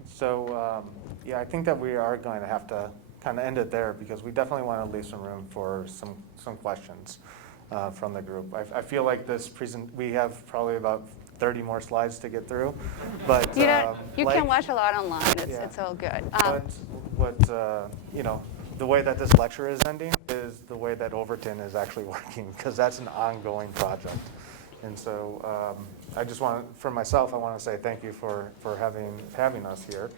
So, yeah, I think that we are going to have to kind of end it there because we definitely want to leave some room for some questions from the group. I feel like we have probably about 30 more slides to get through, but you can watch a lot online. It's all good. The way that this lecture is ending is the way that Overton is actually working because that's an ongoing project. And so I just want, for myself, I want to say thank you for having us here.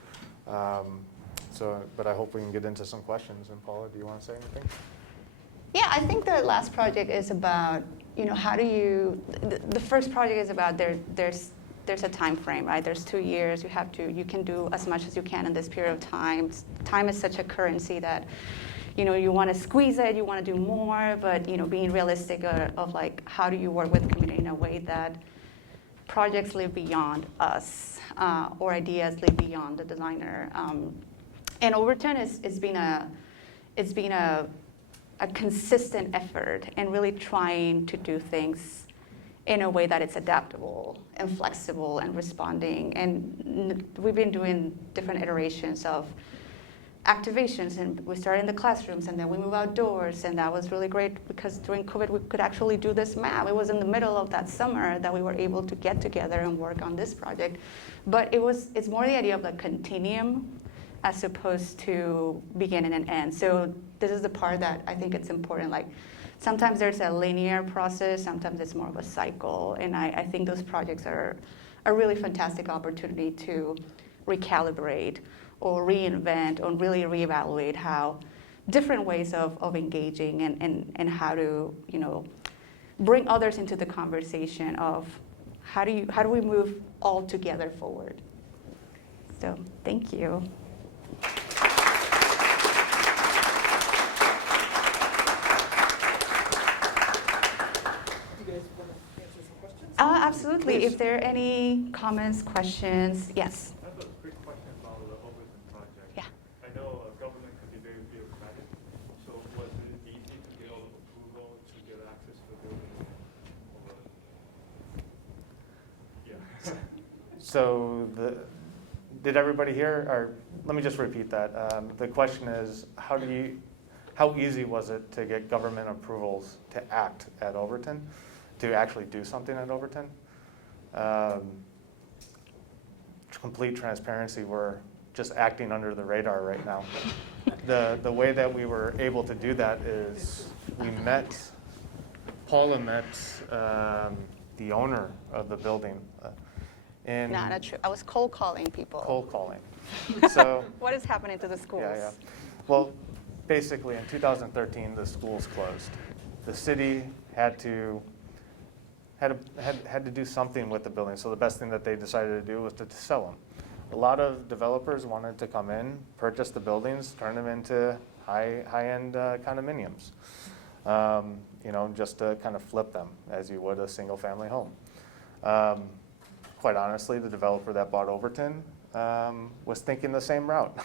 But I hope we can get into some questions. And Paula, do you want to say anything? Yeah, I think the last project is about, how do you, the first project is about there's a time frame, right? There's 2 years. You can do as much as you can in this period of time. Time is such a currency that, you want to squeeze it, you want to do more, but, being realistic of like, how do you work with the community in a way that projects live beyond us or ideas live beyond the designer. And Overton it's been a consistent effort and really trying to do things in a way that it's adaptable and flexible and responding. And we've been doing different iterations of activations, and we started in the classrooms, and then we move outdoors, and that was really great because during COVID we could actually do this map. It was in the middle of that summer that we were able to get together and work on this project. But it's more the idea of the continuum as opposed to beginning and end. So this is the part that I think it's important. Like sometimes there's a linear process, sometimes it's more of a cycle, and I think those projects are a really fantastic opportunity to recalibrate or reinvent or really reevaluate how different ways of engaging and how to bring others into the conversation of how do we move all together forward. So thank you. Absolutely. Please. If there are any comments, questions, yes. I have a quick question about the Overton project. Yeah. I know government can be very bureaucratic, so was it easy to get all of approval to get access to the building? Yeah. So did everybody hear? Or let me just repeat that. The question is, how easy was it to get government approvals to act at Overton, to actually do something at Overton? Complete transparency, we're just acting under the radar right now. The way that we were able to do that is Paula met the owner of the building. Not true. I was cold calling people. Cold calling. So what is happening to the schools? Yeah. Well, basically in 2013, the schools closed. The city had to do something with the building. So the best thing that they decided to do was to sell them. A lot of developers wanted to come in, purchase the buildings, turn them into high-end condominiums. Just to kind of flip them as you would a single-family home. Quite honestly, the developer that bought Overton was thinking the same route,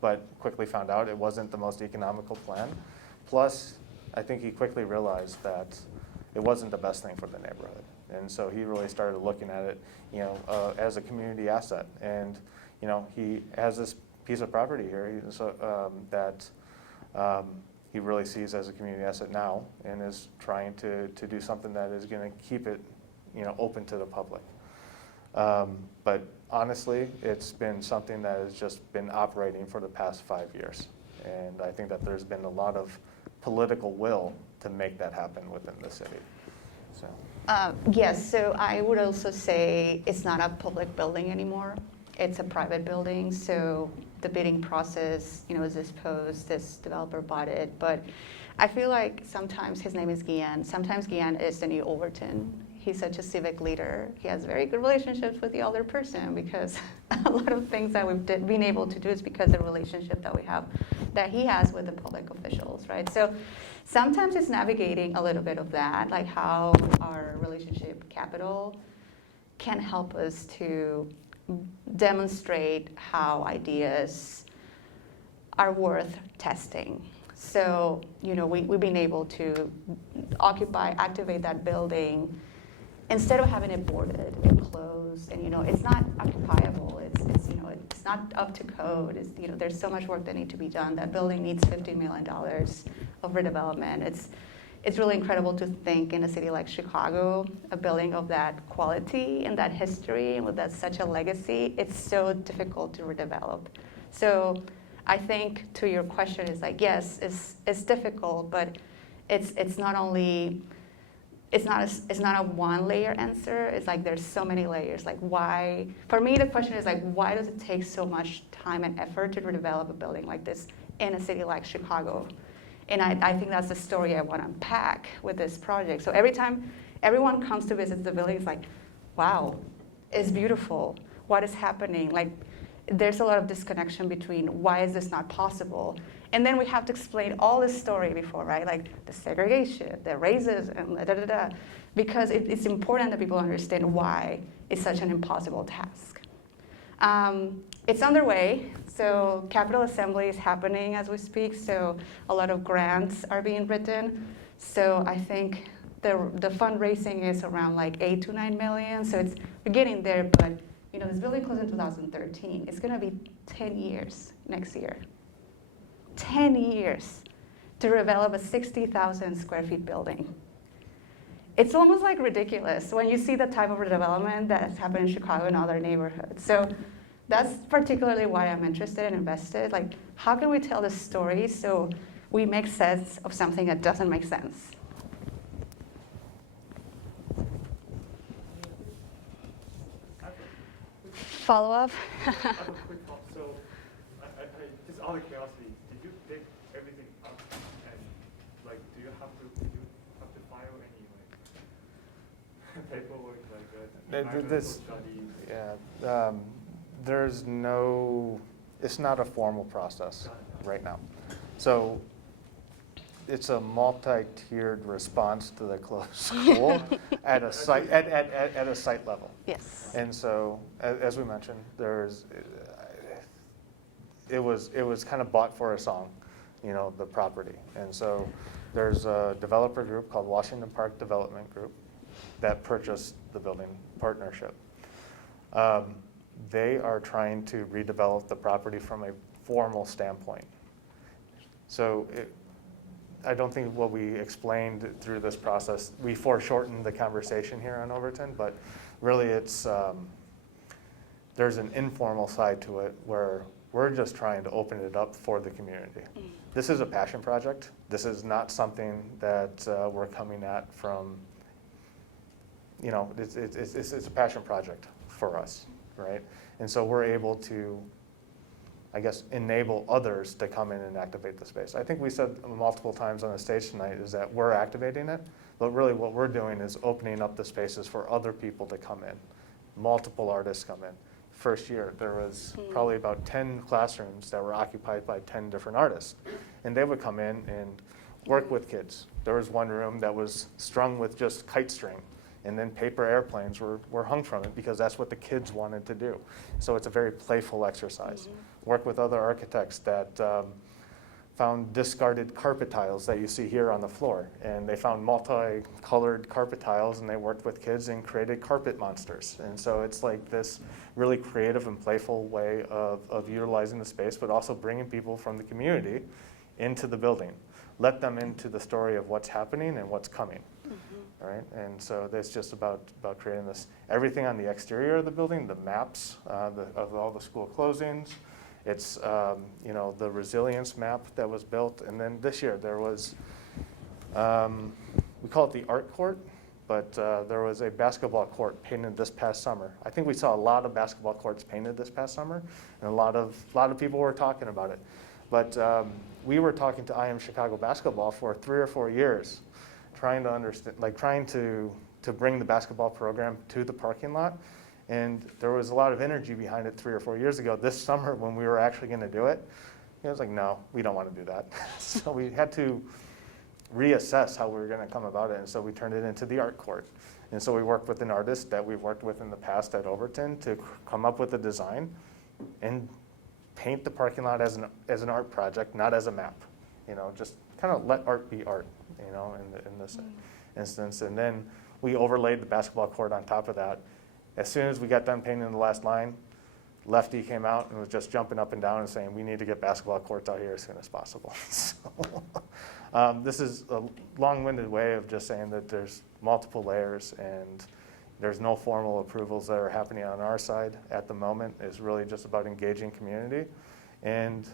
but quickly found out it wasn't the most economical plan. Plus, I think he quickly realized that it wasn't the best thing for the neighborhood. And so he really started looking at it, as a community asset. And, he has this piece of property here that he really sees as a community asset now and is trying to do something that is going to keep it, open to the public. But honestly, it's been something that has just been operating for the past 5 years. And I think that there's been a lot of political will to make that happen within the city. So. Yes, so I would also say it's not a public building anymore. It's a private building, so the bidding process, is disposed, this developer bought it. But I feel like sometimes his name is Guillen. Sometimes Guillen is the new Overton. he's such a civic leader. He has very good relationships with the elder person because a lot of things that we've been able to do is because of the relationship that we have, that he has with the public officials, right? So sometimes it's navigating a little bit of that, like how our relationship capital can help us to demonstrate how ideas are worth testing. So, we've been able to activate that building instead of having it boarded and closed, and it's not occupiable. It's not up to code. There's so much work that needs to be done. That building needs $15 million of redevelopment. It's really incredible to think in a city like Chicago, a building of that quality and that history and with that such a legacy. It's so difficult to redevelop. So I think to your question is like, yes, it's difficult, but it's not only, it's not a one layer answer. It's like there's so many layers. Like why, for me the question is like, why does it take so much time and effort to redevelop a building like this in a city like Chicago? And I think that's the story I want to unpack with this project. So every time everyone comes to visit the building, it's like, wow, it's beautiful. What is happening? Like, there's a lot of disconnection between why is this not possible? And then we have to explain all this story before, right? Like the segregation, the racism, because it's important that people understand why it's such an impossible task. It's underway, so Capitol Assembly is happening as we speak, so a lot of grants are being written. So I think the fundraising is around like 8 to 9 million, so we're getting there, but this building closed in 2013. It's gonna be 10 years next year. 10 years to develop a 60,000 square feet building. It's almost like ridiculous when you see the type of redevelopment that's happened in Chicago and other neighborhoods. So that's particularly why I'm interested and invested. Like, how can we tell the story so we make sense of something that doesn't make sense? Follow up? I have a quick thought. So, just out of curiosity, did you pick everything up and do you have to file any paperwork environmental studies? Yeah, there's no. It's not a formal process right now. So it's a multi-tiered response to the closed school at a site at a site level. Yes. And so, as we mentioned, it was kind of bought for a song, the property. And so there's a developer group called Washington Park Development Group that purchased the building partnership. They are trying to redevelop the property from a formal standpoint. So I don't think what we explained through this process, we foreshortened the conversation here on Overton, but really it's, there's an informal side to it where we're just trying to open it up for the community. This is a passion project. This is not something that we're coming at from, it's a passion project for us, right? And so we're able to, I guess, enable others to come in and activate the space. I think we said multiple times on the stage tonight is that we're activating it, but really what we're doing is opening up the spaces for other people to come in. Multiple artists come in. First year, there was probably about 10 classrooms that were occupied by 10 different artists. And they would come in and work with kids. There was one room that was strung with just kite string, and then paper airplanes were hung from it because that's what the kids wanted to do. So it's a very playful exercise. Work with other architects that found discarded carpet tiles that you see here on the floor. And they found multicolored carpet tiles, and they worked with kids and created carpet monsters. And so it's like this really creative and playful way of utilizing the space, but also bringing people from the community into the building. Let them into the story of what's happening and what's coming. Right? And so that's just about creating this. Everything on the exterior of the building, the maps of all the school closings. It's the resilience map that was built. And then this year there was, we call it the art court, but there was a basketball court painted this past summer. I think we saw a lot of basketball courts painted this past summer, and a lot of people were talking about it. But we were talking to I Am Chicago Basketball for 3 or 4 years, trying to understand, trying to to bring the basketball program to the parking lot. And there was a lot of energy behind it 3 or 4 years ago. This summer, when we were actually going to do it, it was like, no, we don't want to do that. So we had to reassess how we were going to come about it. And so we turned it into the art court. And so we worked with an artist that we've worked with in the past at Overton to come up with a design and paint the parking lot as an art project, not as a map. You know, just kind of let art be art, you know, in this instance. And then we overlaid the basketball court on top of that. As soon as we got done painting the last line, Lefty came out and was just jumping up and down and saying, we need to get basketball courts out here as soon as possible. So this is a long-winded way of just saying that there's multiple layers and there's no formal approvals that are happening on our side at the moment. It's really just about engaging community. And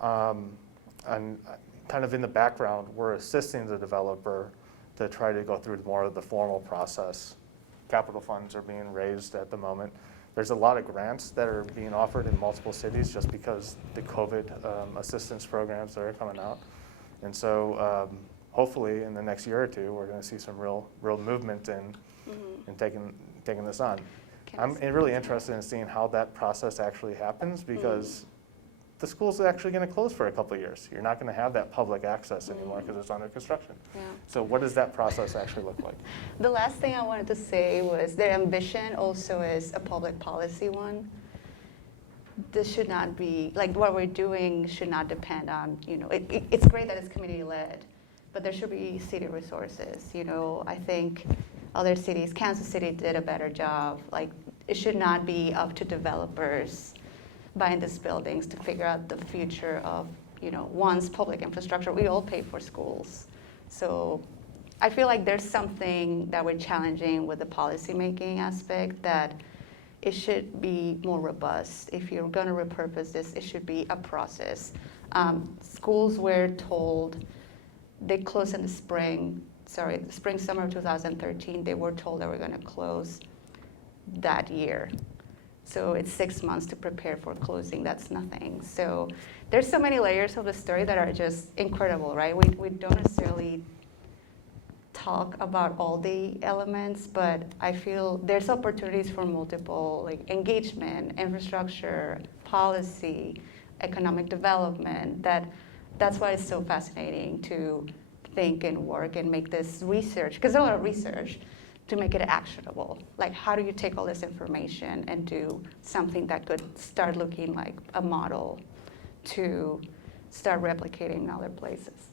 kind of in the background, we're assisting the developer to try to go through more of the formal process. Capital funds are being raised at the moment. There's a lot of grants that are being offered in multiple cities just because the COVID assistance programs that are coming out. And so hopefully in the next year or two, we're going to see some real movement in taking this on. I'm really interested in seeing how that process actually happens because the school's actually going to close for a couple of years. You're not going to have that public access anymore because it's under construction. Yeah. So what does that process actually look like? The last thing I wanted to say was their ambition also is a public policy one. This should not be, like what we're doing should not depend on, you know, it's great that it's community led, but there should be city resources. You know, I think other cities, Kansas City did a better job. Like it should not be up to developers buying these buildings to figure out the future of, you know, one's public infrastructure. We all pay for schools. So I feel like there's something that we're challenging with the policymaking aspect that it should be more robust. If you're going to repurpose this, it should be a process. Schools were told, they closed in the spring, summer of 2013, they were told they were going to close that year. So it's 6 months to prepare for closing. That's nothing. So there's so many layers of the story that are just incredible, right? We don't necessarily talk about all the elements, but I feel there's opportunities for multiple, like engagement, infrastructure, policy, economic development. That's why it's so fascinating to think and work and make this research, because there's a lot of research, to make it actionable. Like, how do you take all this information and do something that could start looking like a model to start replicating in other places?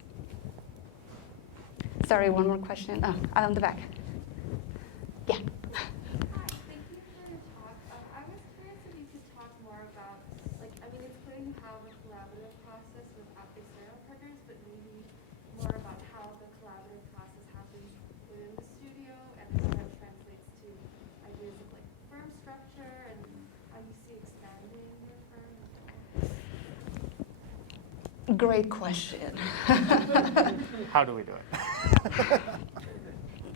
Sorry, one more question. Oh, on the back. Yeah. Hi, thank you for your talk. I was curious if you could talk more about, like, I mean, it's clear you have a collaborative process with external partners, but maybe more about how the collaborative process happens within the studio and how that translates to ideas of like firm structure and how you see expanding your firm. Great question. How do we do it?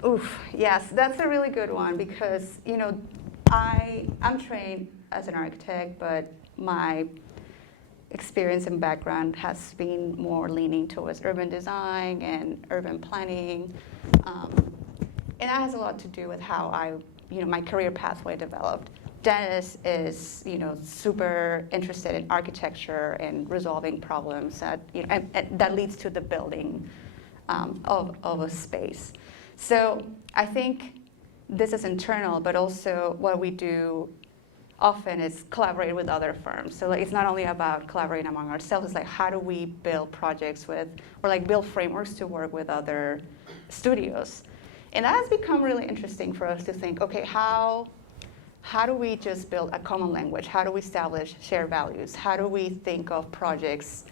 Oof, yes, that's a really good one because, you know, I'm trained as an architect, but my experience and background has been more leaning towards urban design and urban planning. And that has a lot to do with how my career pathway developed. Dennis is, you know, super interested in architecture and resolving problems that, you know, and that leads to the building of a space. So I think this is internal, but also what we do often is collaborate with other firms. So like, it's not only about collaborating among ourselves, it's like how do we build projects with, or like build frameworks to work with other studios. And that has become really interesting for us to think, okay, how do we just build a common language? How do we establish shared values? How do we think of projects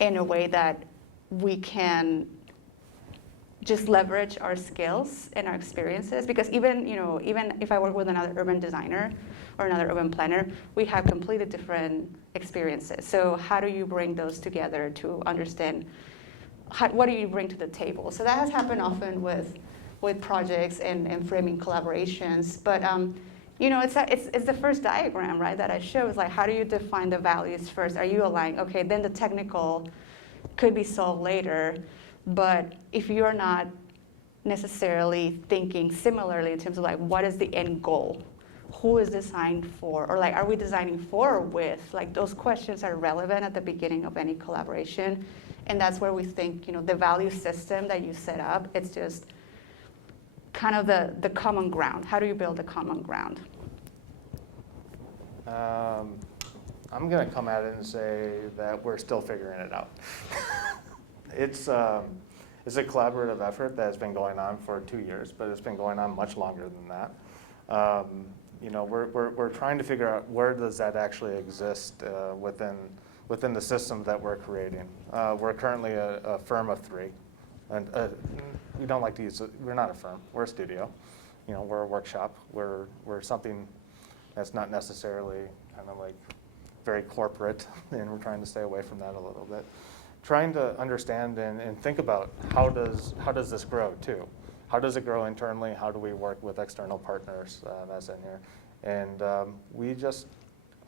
in a way that we can just leverage our skills and our experiences? Because even if I work with another urban designer or another urban planner, we have completely different experiences. So how do you bring those together to understand what do you bring to the table? So that has happened often with projects and framing collaborations. But you know, it's the first diagram, right, that I show. Is like, how do you define the values first? Are you aligned? Okay, then the technical could be solved later. But if you're not necessarily thinking similarly in terms of like, what is the end goal? Who is designed for? Or like, are we designing for or with? Like, those questions are relevant at the beginning of any collaboration. And that's where we think, the value system that you set up, it's just kind of the common ground. How do you build a common ground? I'm going to come at it and say that we're still figuring it out. It's a collaborative effort that's been going on for 2 years, but it's been going on much longer than that. We're trying to figure out where does that actually exist within the system that we're creating. We're currently a firm of 3, and we don't like to use it. We're not a firm. We're a studio. We're a workshop. We're something that's not necessarily kind of like very corporate, and we're trying to stay away from that a little bit. Trying to understand and think about how does this grow too? How does it grow internally? How do we work with external partners that's in here? And we just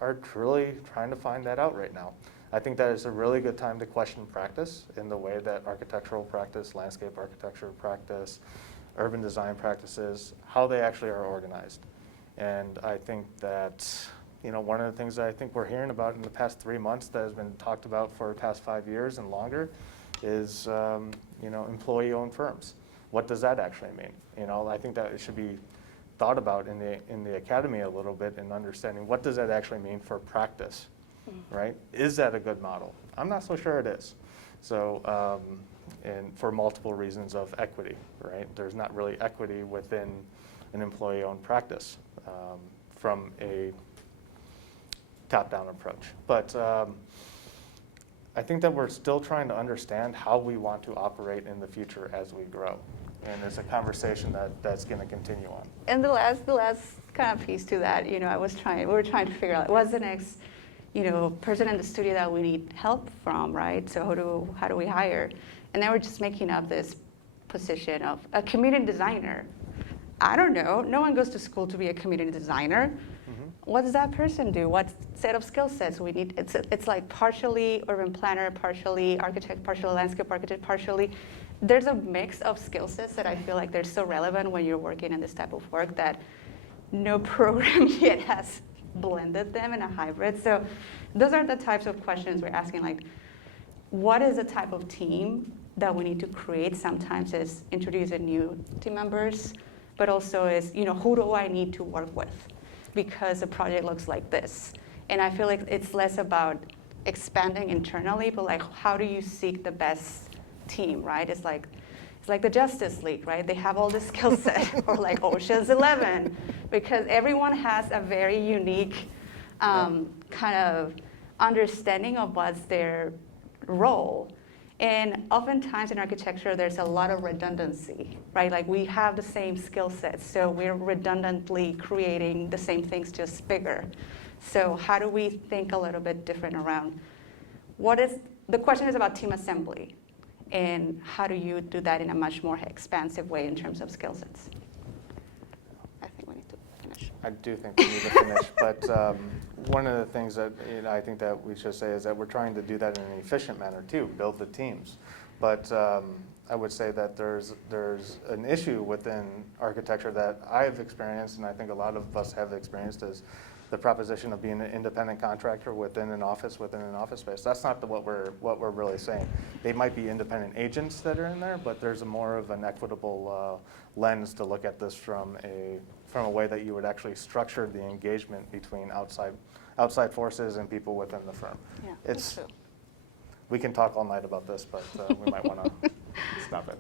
are truly trying to find that out right now. I think that is a really good time to question practice in the way that architectural practice, landscape architecture practice, urban design practices, how they actually are organized. And I think that one of the things that I think we're hearing about in the past 3 months that has been talked about for the past 5 years and longer is employee-owned firms. What does that actually mean? I think that it should be thought about in the academy a little bit in understanding what does that actually mean for practice, right? Is that a good model? I'm not so sure it is. So, and for multiple reasons of equity, right? There's not really equity within an employee-owned practice from a top-down approach. But I think that we're still trying to understand how we want to operate in the future as we grow. And it's a conversation that's going to continue on. And the last kind of piece to that, we were trying to figure out what's the next, person in the studio that we need help from, right? So how do we hire? And then we're just making up this position of a community designer. I don't know. No one goes to school to be a community designer. Mm-hmm. What does that person do? What set of skill sets we need? It's like partially urban planner, partially architect, partially landscape architect, partially. There's a mix of skill sets that I feel like they're so relevant when you're working in this type of work that no program yet has blended them in a hybrid. So those are the types of questions we're asking, like, what is the type of team that we need to create? Sometimes is introducing new team members, but also is, who do I need to work with? Because the project looks like this. And I feel like it's less about expanding internally, but like, how do you seek the best team, right? It's like the Justice League, right? They have all this skill set, or like Ocean's 11, because everyone has a very unique kind of understanding of what's their role. And oftentimes in architecture, there's a lot of redundancy, right? Like we have the same skill sets, so we're redundantly creating the same things, just bigger. So how do we think a little bit different around the question is about team assembly, and how do you do that in a much more expansive way in terms of skill sets? I think we need to finish. I do think we need to finish, but one of the things that I think that we should say is that we're trying to do that in an efficient manner too, build the teams. But I would say that there's an issue within architecture that I've experienced, and I think a lot of us have experienced, is the proposition of being an independent contractor within an office space. That's not what we're really saying. They might be independent agents that are in there, but there's more of an equitable lens to look at this from a way that you would actually structure the engagement between outside forces and people within the firm. Yeah, that's true. We can talk all night about this, but we might want to stop it.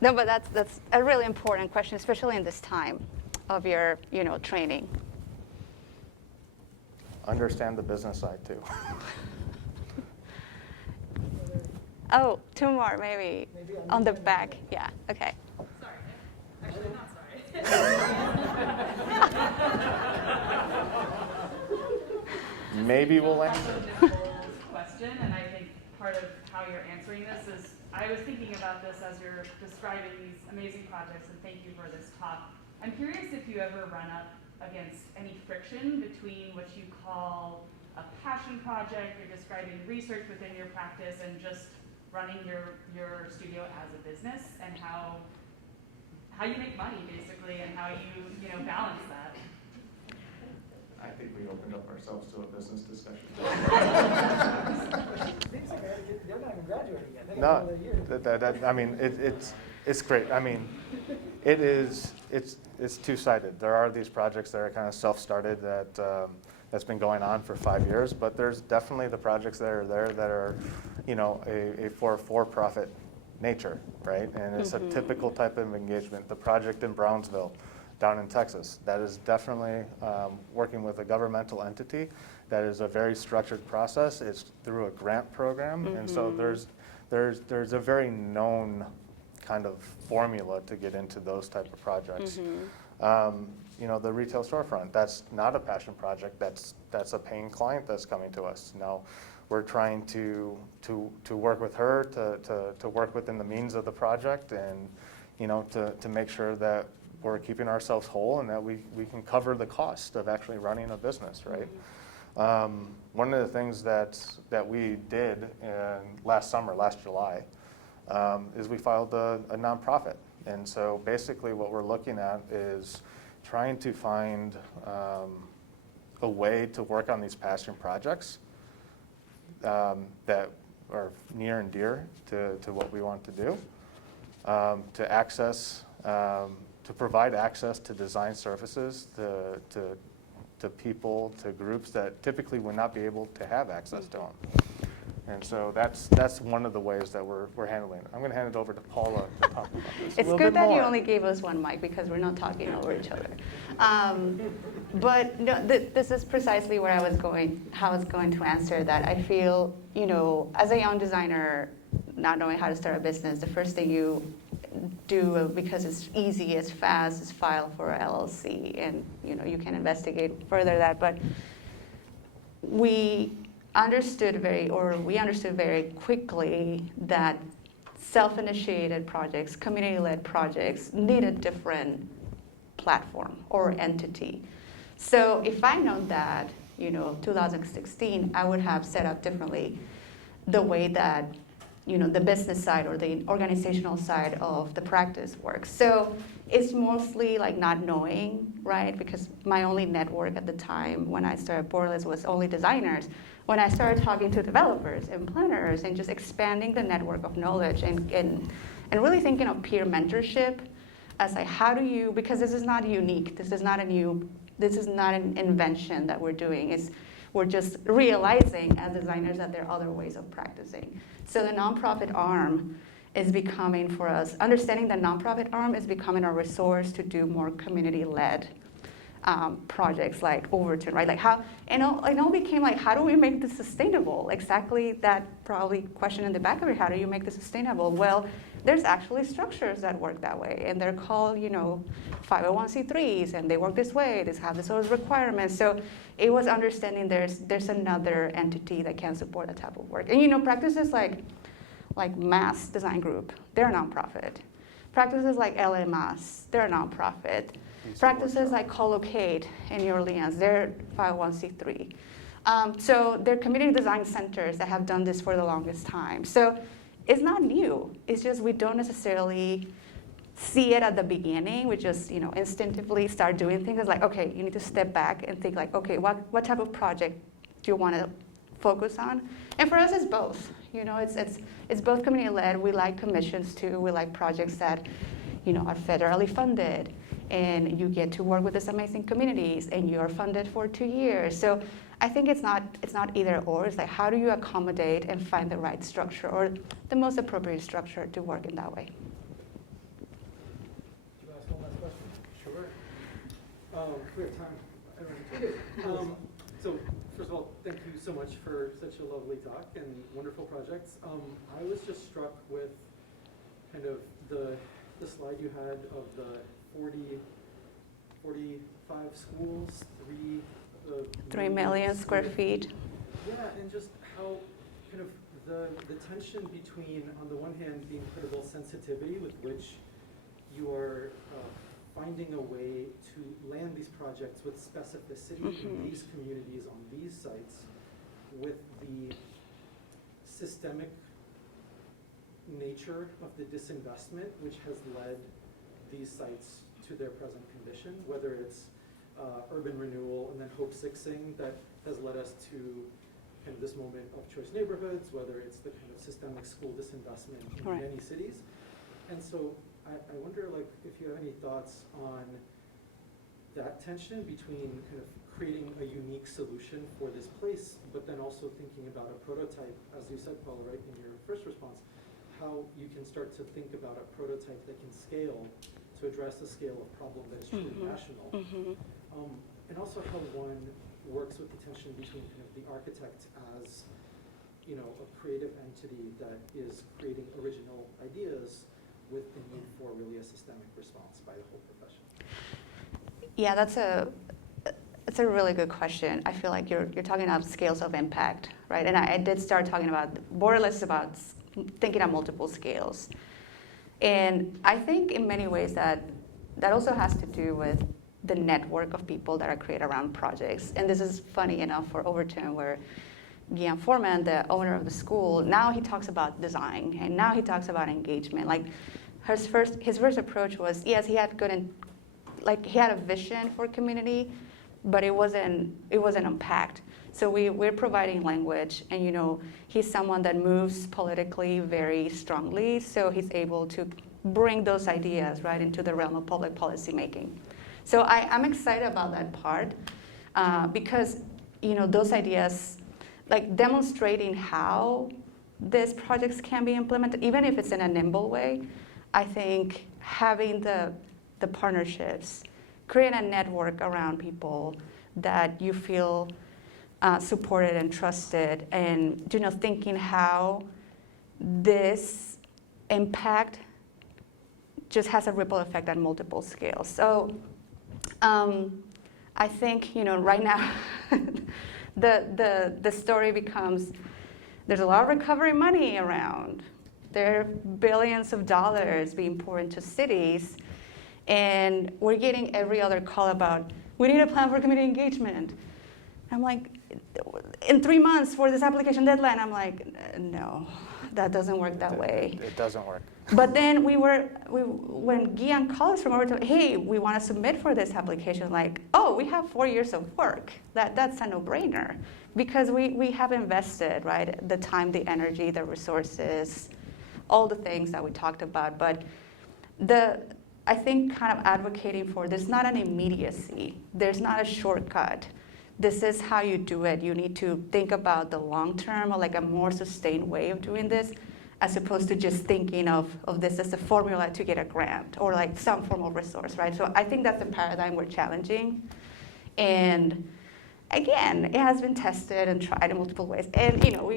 No, but that's a really important question, especially in this time of your training. Understand the business side too. Oh, 2 more maybe on the back. Yeah, okay. Sorry. Actually, not sorry. Maybe we'll answer. Question, and I think part of how you're answering this is, I was thinking about this as you're describing these amazing projects, and thank you for this talk. I'm curious if you ever run up against any friction between what you call a passion project, you're describing research within your practice, and just running your studio as a business and how you make money basically and how you balance that. I think we opened up ourselves to a business discussion. They're not even graduating yet. They got No, another year. I mean, it's great. I mean, it's two-sided. There are these projects that are kind of self-started that's been going on for 5 years, but there's definitely the projects that are there that are, a for-profit nature, right? And it's a typical type of engagement. The project in Brownsville, down in Texas, that is definitely working with a governmental entity. That is a very structured process. It's through a grant program, and so there's a very known kind of formula to get into those type of projects. The retail storefront, that's not a passion project. That's a paying client that's coming to us. Now, we're trying to work with her to work within the means of the project, and to make sure that we're keeping ourselves whole and that we can cover the cost of actually running a business, right? One of the things that we did last July, is we filed a nonprofit. And so basically what we're looking at is trying to find a way to work on these passion projects that are near and dear to what we want to do, to provide access to design services to people, to groups that typically would not be able to have access to them. And so that's one of the ways that we're handling it. I'm going to hand it over to Paula to talk about this. It's good that you only gave us one mic because we're not talking over each other. But no, this is precisely where how I was going to answer that. I feel, as a young designer, not knowing how to start a business, the first thing you do, because it's easy, it's fast, is file for a LLC, and you can investigate further that. But we understood very quickly that self-initiated projects, community-led projects need a different platform or entity. So if I known that, 2016, I would have set up differently the way that the business side or the organizational side of the practice works. So it's mostly like not knowing, right? Because my only network at the time when I started Borderless was only designers. When I started talking to developers and planners and just expanding the network of knowledge and really thinking of peer mentorship as like, how do you, because this is not unique, this is not an invention that we're doing. We're just realizing as designers that there are other ways of practicing. So the nonprofit arm is becoming for us, understanding the nonprofit arm is becoming a resource to do more community-led projects like Overton, right? Like how, it all became like, how do we make this sustainable? Exactly that probably question in the back of your head, how do you make this sustainable? Well, there's actually structures that work that way, and they're called, 501c3s, and they work this way, they have this sort of requirements. So it was understanding there's another entity that can support that type of work. And practices like Mass Design Group, they're a nonprofit. Practices like LMS, they're a nonprofit. Practices like Collocate in New Orleans, they're 501c3. So they're community design centers that have done this for the longest time. So it's not new. It's just we don't necessarily see it at the beginning. We just instinctively start doing things. It's like, okay, you need to step back and think like, okay, what type of project do you want to focus on? And for us, it's both. It's both community-led. We like commissions too. We like projects that are federally funded, and you get to work with these amazing communities, and you're funded for 2 years. So I think it's not either or. It's like, how do you accommodate and find the right structure or the most appropriate structure to work in that way? Can you ask one last question? Sure. We have time. So first of all, thank you so much for such a lovely talk and wonderful projects. I was just struck with kind of the slide you had of the 45 schools, 3 million square feet. Yeah, and just how kind of the tension between, on the one hand, the incredible sensitivity with which you are finding a way to land these projects with specificity in these communities on these sites, with the systemic nature of the disinvestment which has led these sites to their present condition, whether it's urban renewal and then hope sixing that has led us to kind of this moment of choice neighborhoods, whether it's the kind of systemic school disinvestment in Right. many cities. And so I wonder, like, if you have any thoughts on that tension between kind of creating a unique solution for this place, but then also thinking about a prototype, as you said, Paula, right, in your first response, how you can start to think about a prototype that can scale to address a scale of problem that is truly national. And also how one works with the tension between kind of the architect as, you know, a creative entity that is creating original ideas with the need for really a systemic response by the whole profession. Yeah, that's a really good question. I feel like you're talking about scales of impact, right? And I did start talking about borderless is about thinking on multiple scales. And I think in many ways that also has to do with the network of people that are created around projects. And this is funny enough for Overton, where Guillaume Foreman, the owner of the school, now he talks about design, and now he talks about engagement. Like his first approach was, yes, he had he had a vision for community, but it wasn't unpacked. So we're providing language, and you know, he's someone that moves politically very strongly, so he's able to bring those ideas right into the realm of public policy making. So I'm excited about that part because you know, those ideas, like demonstrating how these projects can be implemented, even if it's in a nimble way. I think having the partnerships, create a network around people that you feel supported and trusted, and you know, thinking how this impact just has a ripple effect on multiple scales. So I think, you know, right now the story becomes there's a lot of recovery money around. There are billions of dollars being poured into cities, and we're getting every other call about we need a plan for community engagement. I'm like, in 3 months for this application deadline. I'm like, no, that doesn't work that way. It doesn't work. But then when Guillaume called us from Overton, hey, we want to submit for this application, like, oh, we have 4 years of work. That's a no-brainer. Because we have invested, right, the time, the energy, the resources, all the things that we talked about. But I think kind of advocating for, there's not an immediacy. There's not a shortcut. This is how you do it. You need to think about the long term, or like a more sustained way of doing this, as opposed to just thinking of this as a formula to get a grant or like some form of resource, right? So I think that's the paradigm we're challenging. And again, it has been tested and tried in multiple ways. And you know,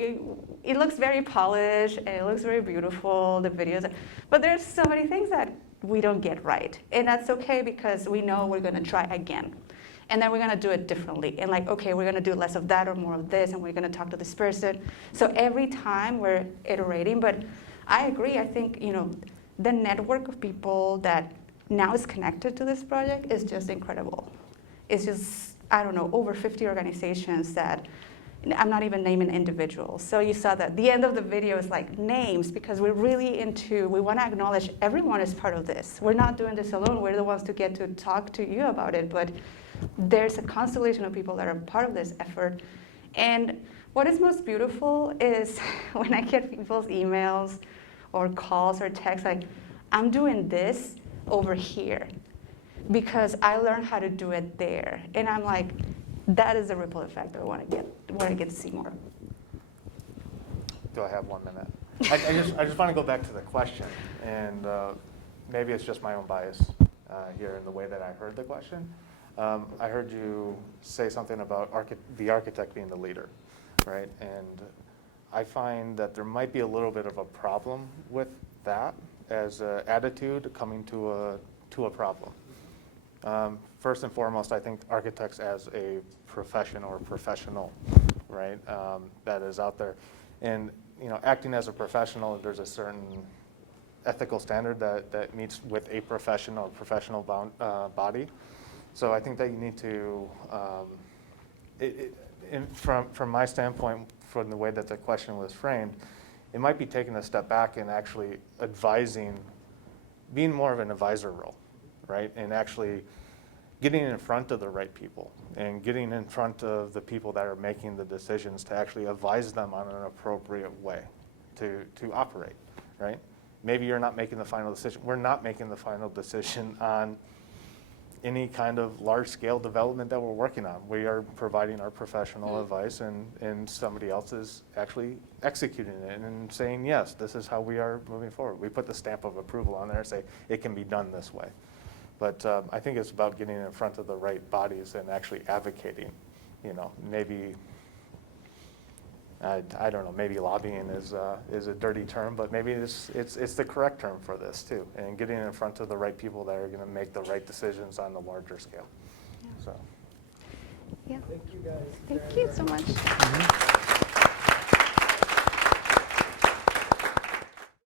it looks very polished and it looks very beautiful, the videos, but there's so many things that we don't get right. And that's okay, because we know we're gonna try again. And then we're gonna do it differently. And like, okay, we're gonna do less of that or more of this, and we're gonna talk to this person. So every time we're iterating, but I agree, I think, you know, the network of people that now is connected to this project is just incredible. It's just, I don't know, over 50 organizations that, I'm not even naming individuals. So you saw that the end of the video is like names, because we're really we wanna acknowledge everyone is part of this. We're not doing this alone, we're the ones to get to talk to you about it, but there's a constellation of people that are part of this effort. And what is most beautiful is when I get people's emails or calls or texts like, I'm doing this over here because I learned how to do it there. And I'm like, that is the ripple effect that I want to get to see more. Do I have 1 minute? I just want to go back to the question, and maybe it's just my own bias here in the way that I heard the question. I heard you say something about the architect being the leader, right? And I find that there might be a little bit of a problem with that as an attitude coming to a problem. First and foremost, I think architects as a profession or professional, right, that is out there. And you know, acting as a professional, there's a certain ethical standard that meets with a professional body. So I think that you need to, from my standpoint, from the way that the question was framed, it might be taking a step back and actually advising, being more of an advisor role, right? And actually getting in front of the right people and getting in front of the people that are making the decisions to actually advise them on an appropriate way to operate, right? Maybe you're not making the final decision. We're not making the final decision on any kind of large-scale development that we're working on. We are providing our professional advice, and somebody else is actually executing it and saying, yes, this is how we are moving forward. We put the stamp of approval on there and say, it can be done this way. But I think it's about getting in front of the right bodies and actually advocating. You know, maybe, I don't know, maybe lobbying is a dirty term, but maybe it's the correct term for this too. And getting in front of the right people that are going to make the right decisions on the larger scale. Yeah. So. Yeah. Thank you guys. Thank very, you very so much. much.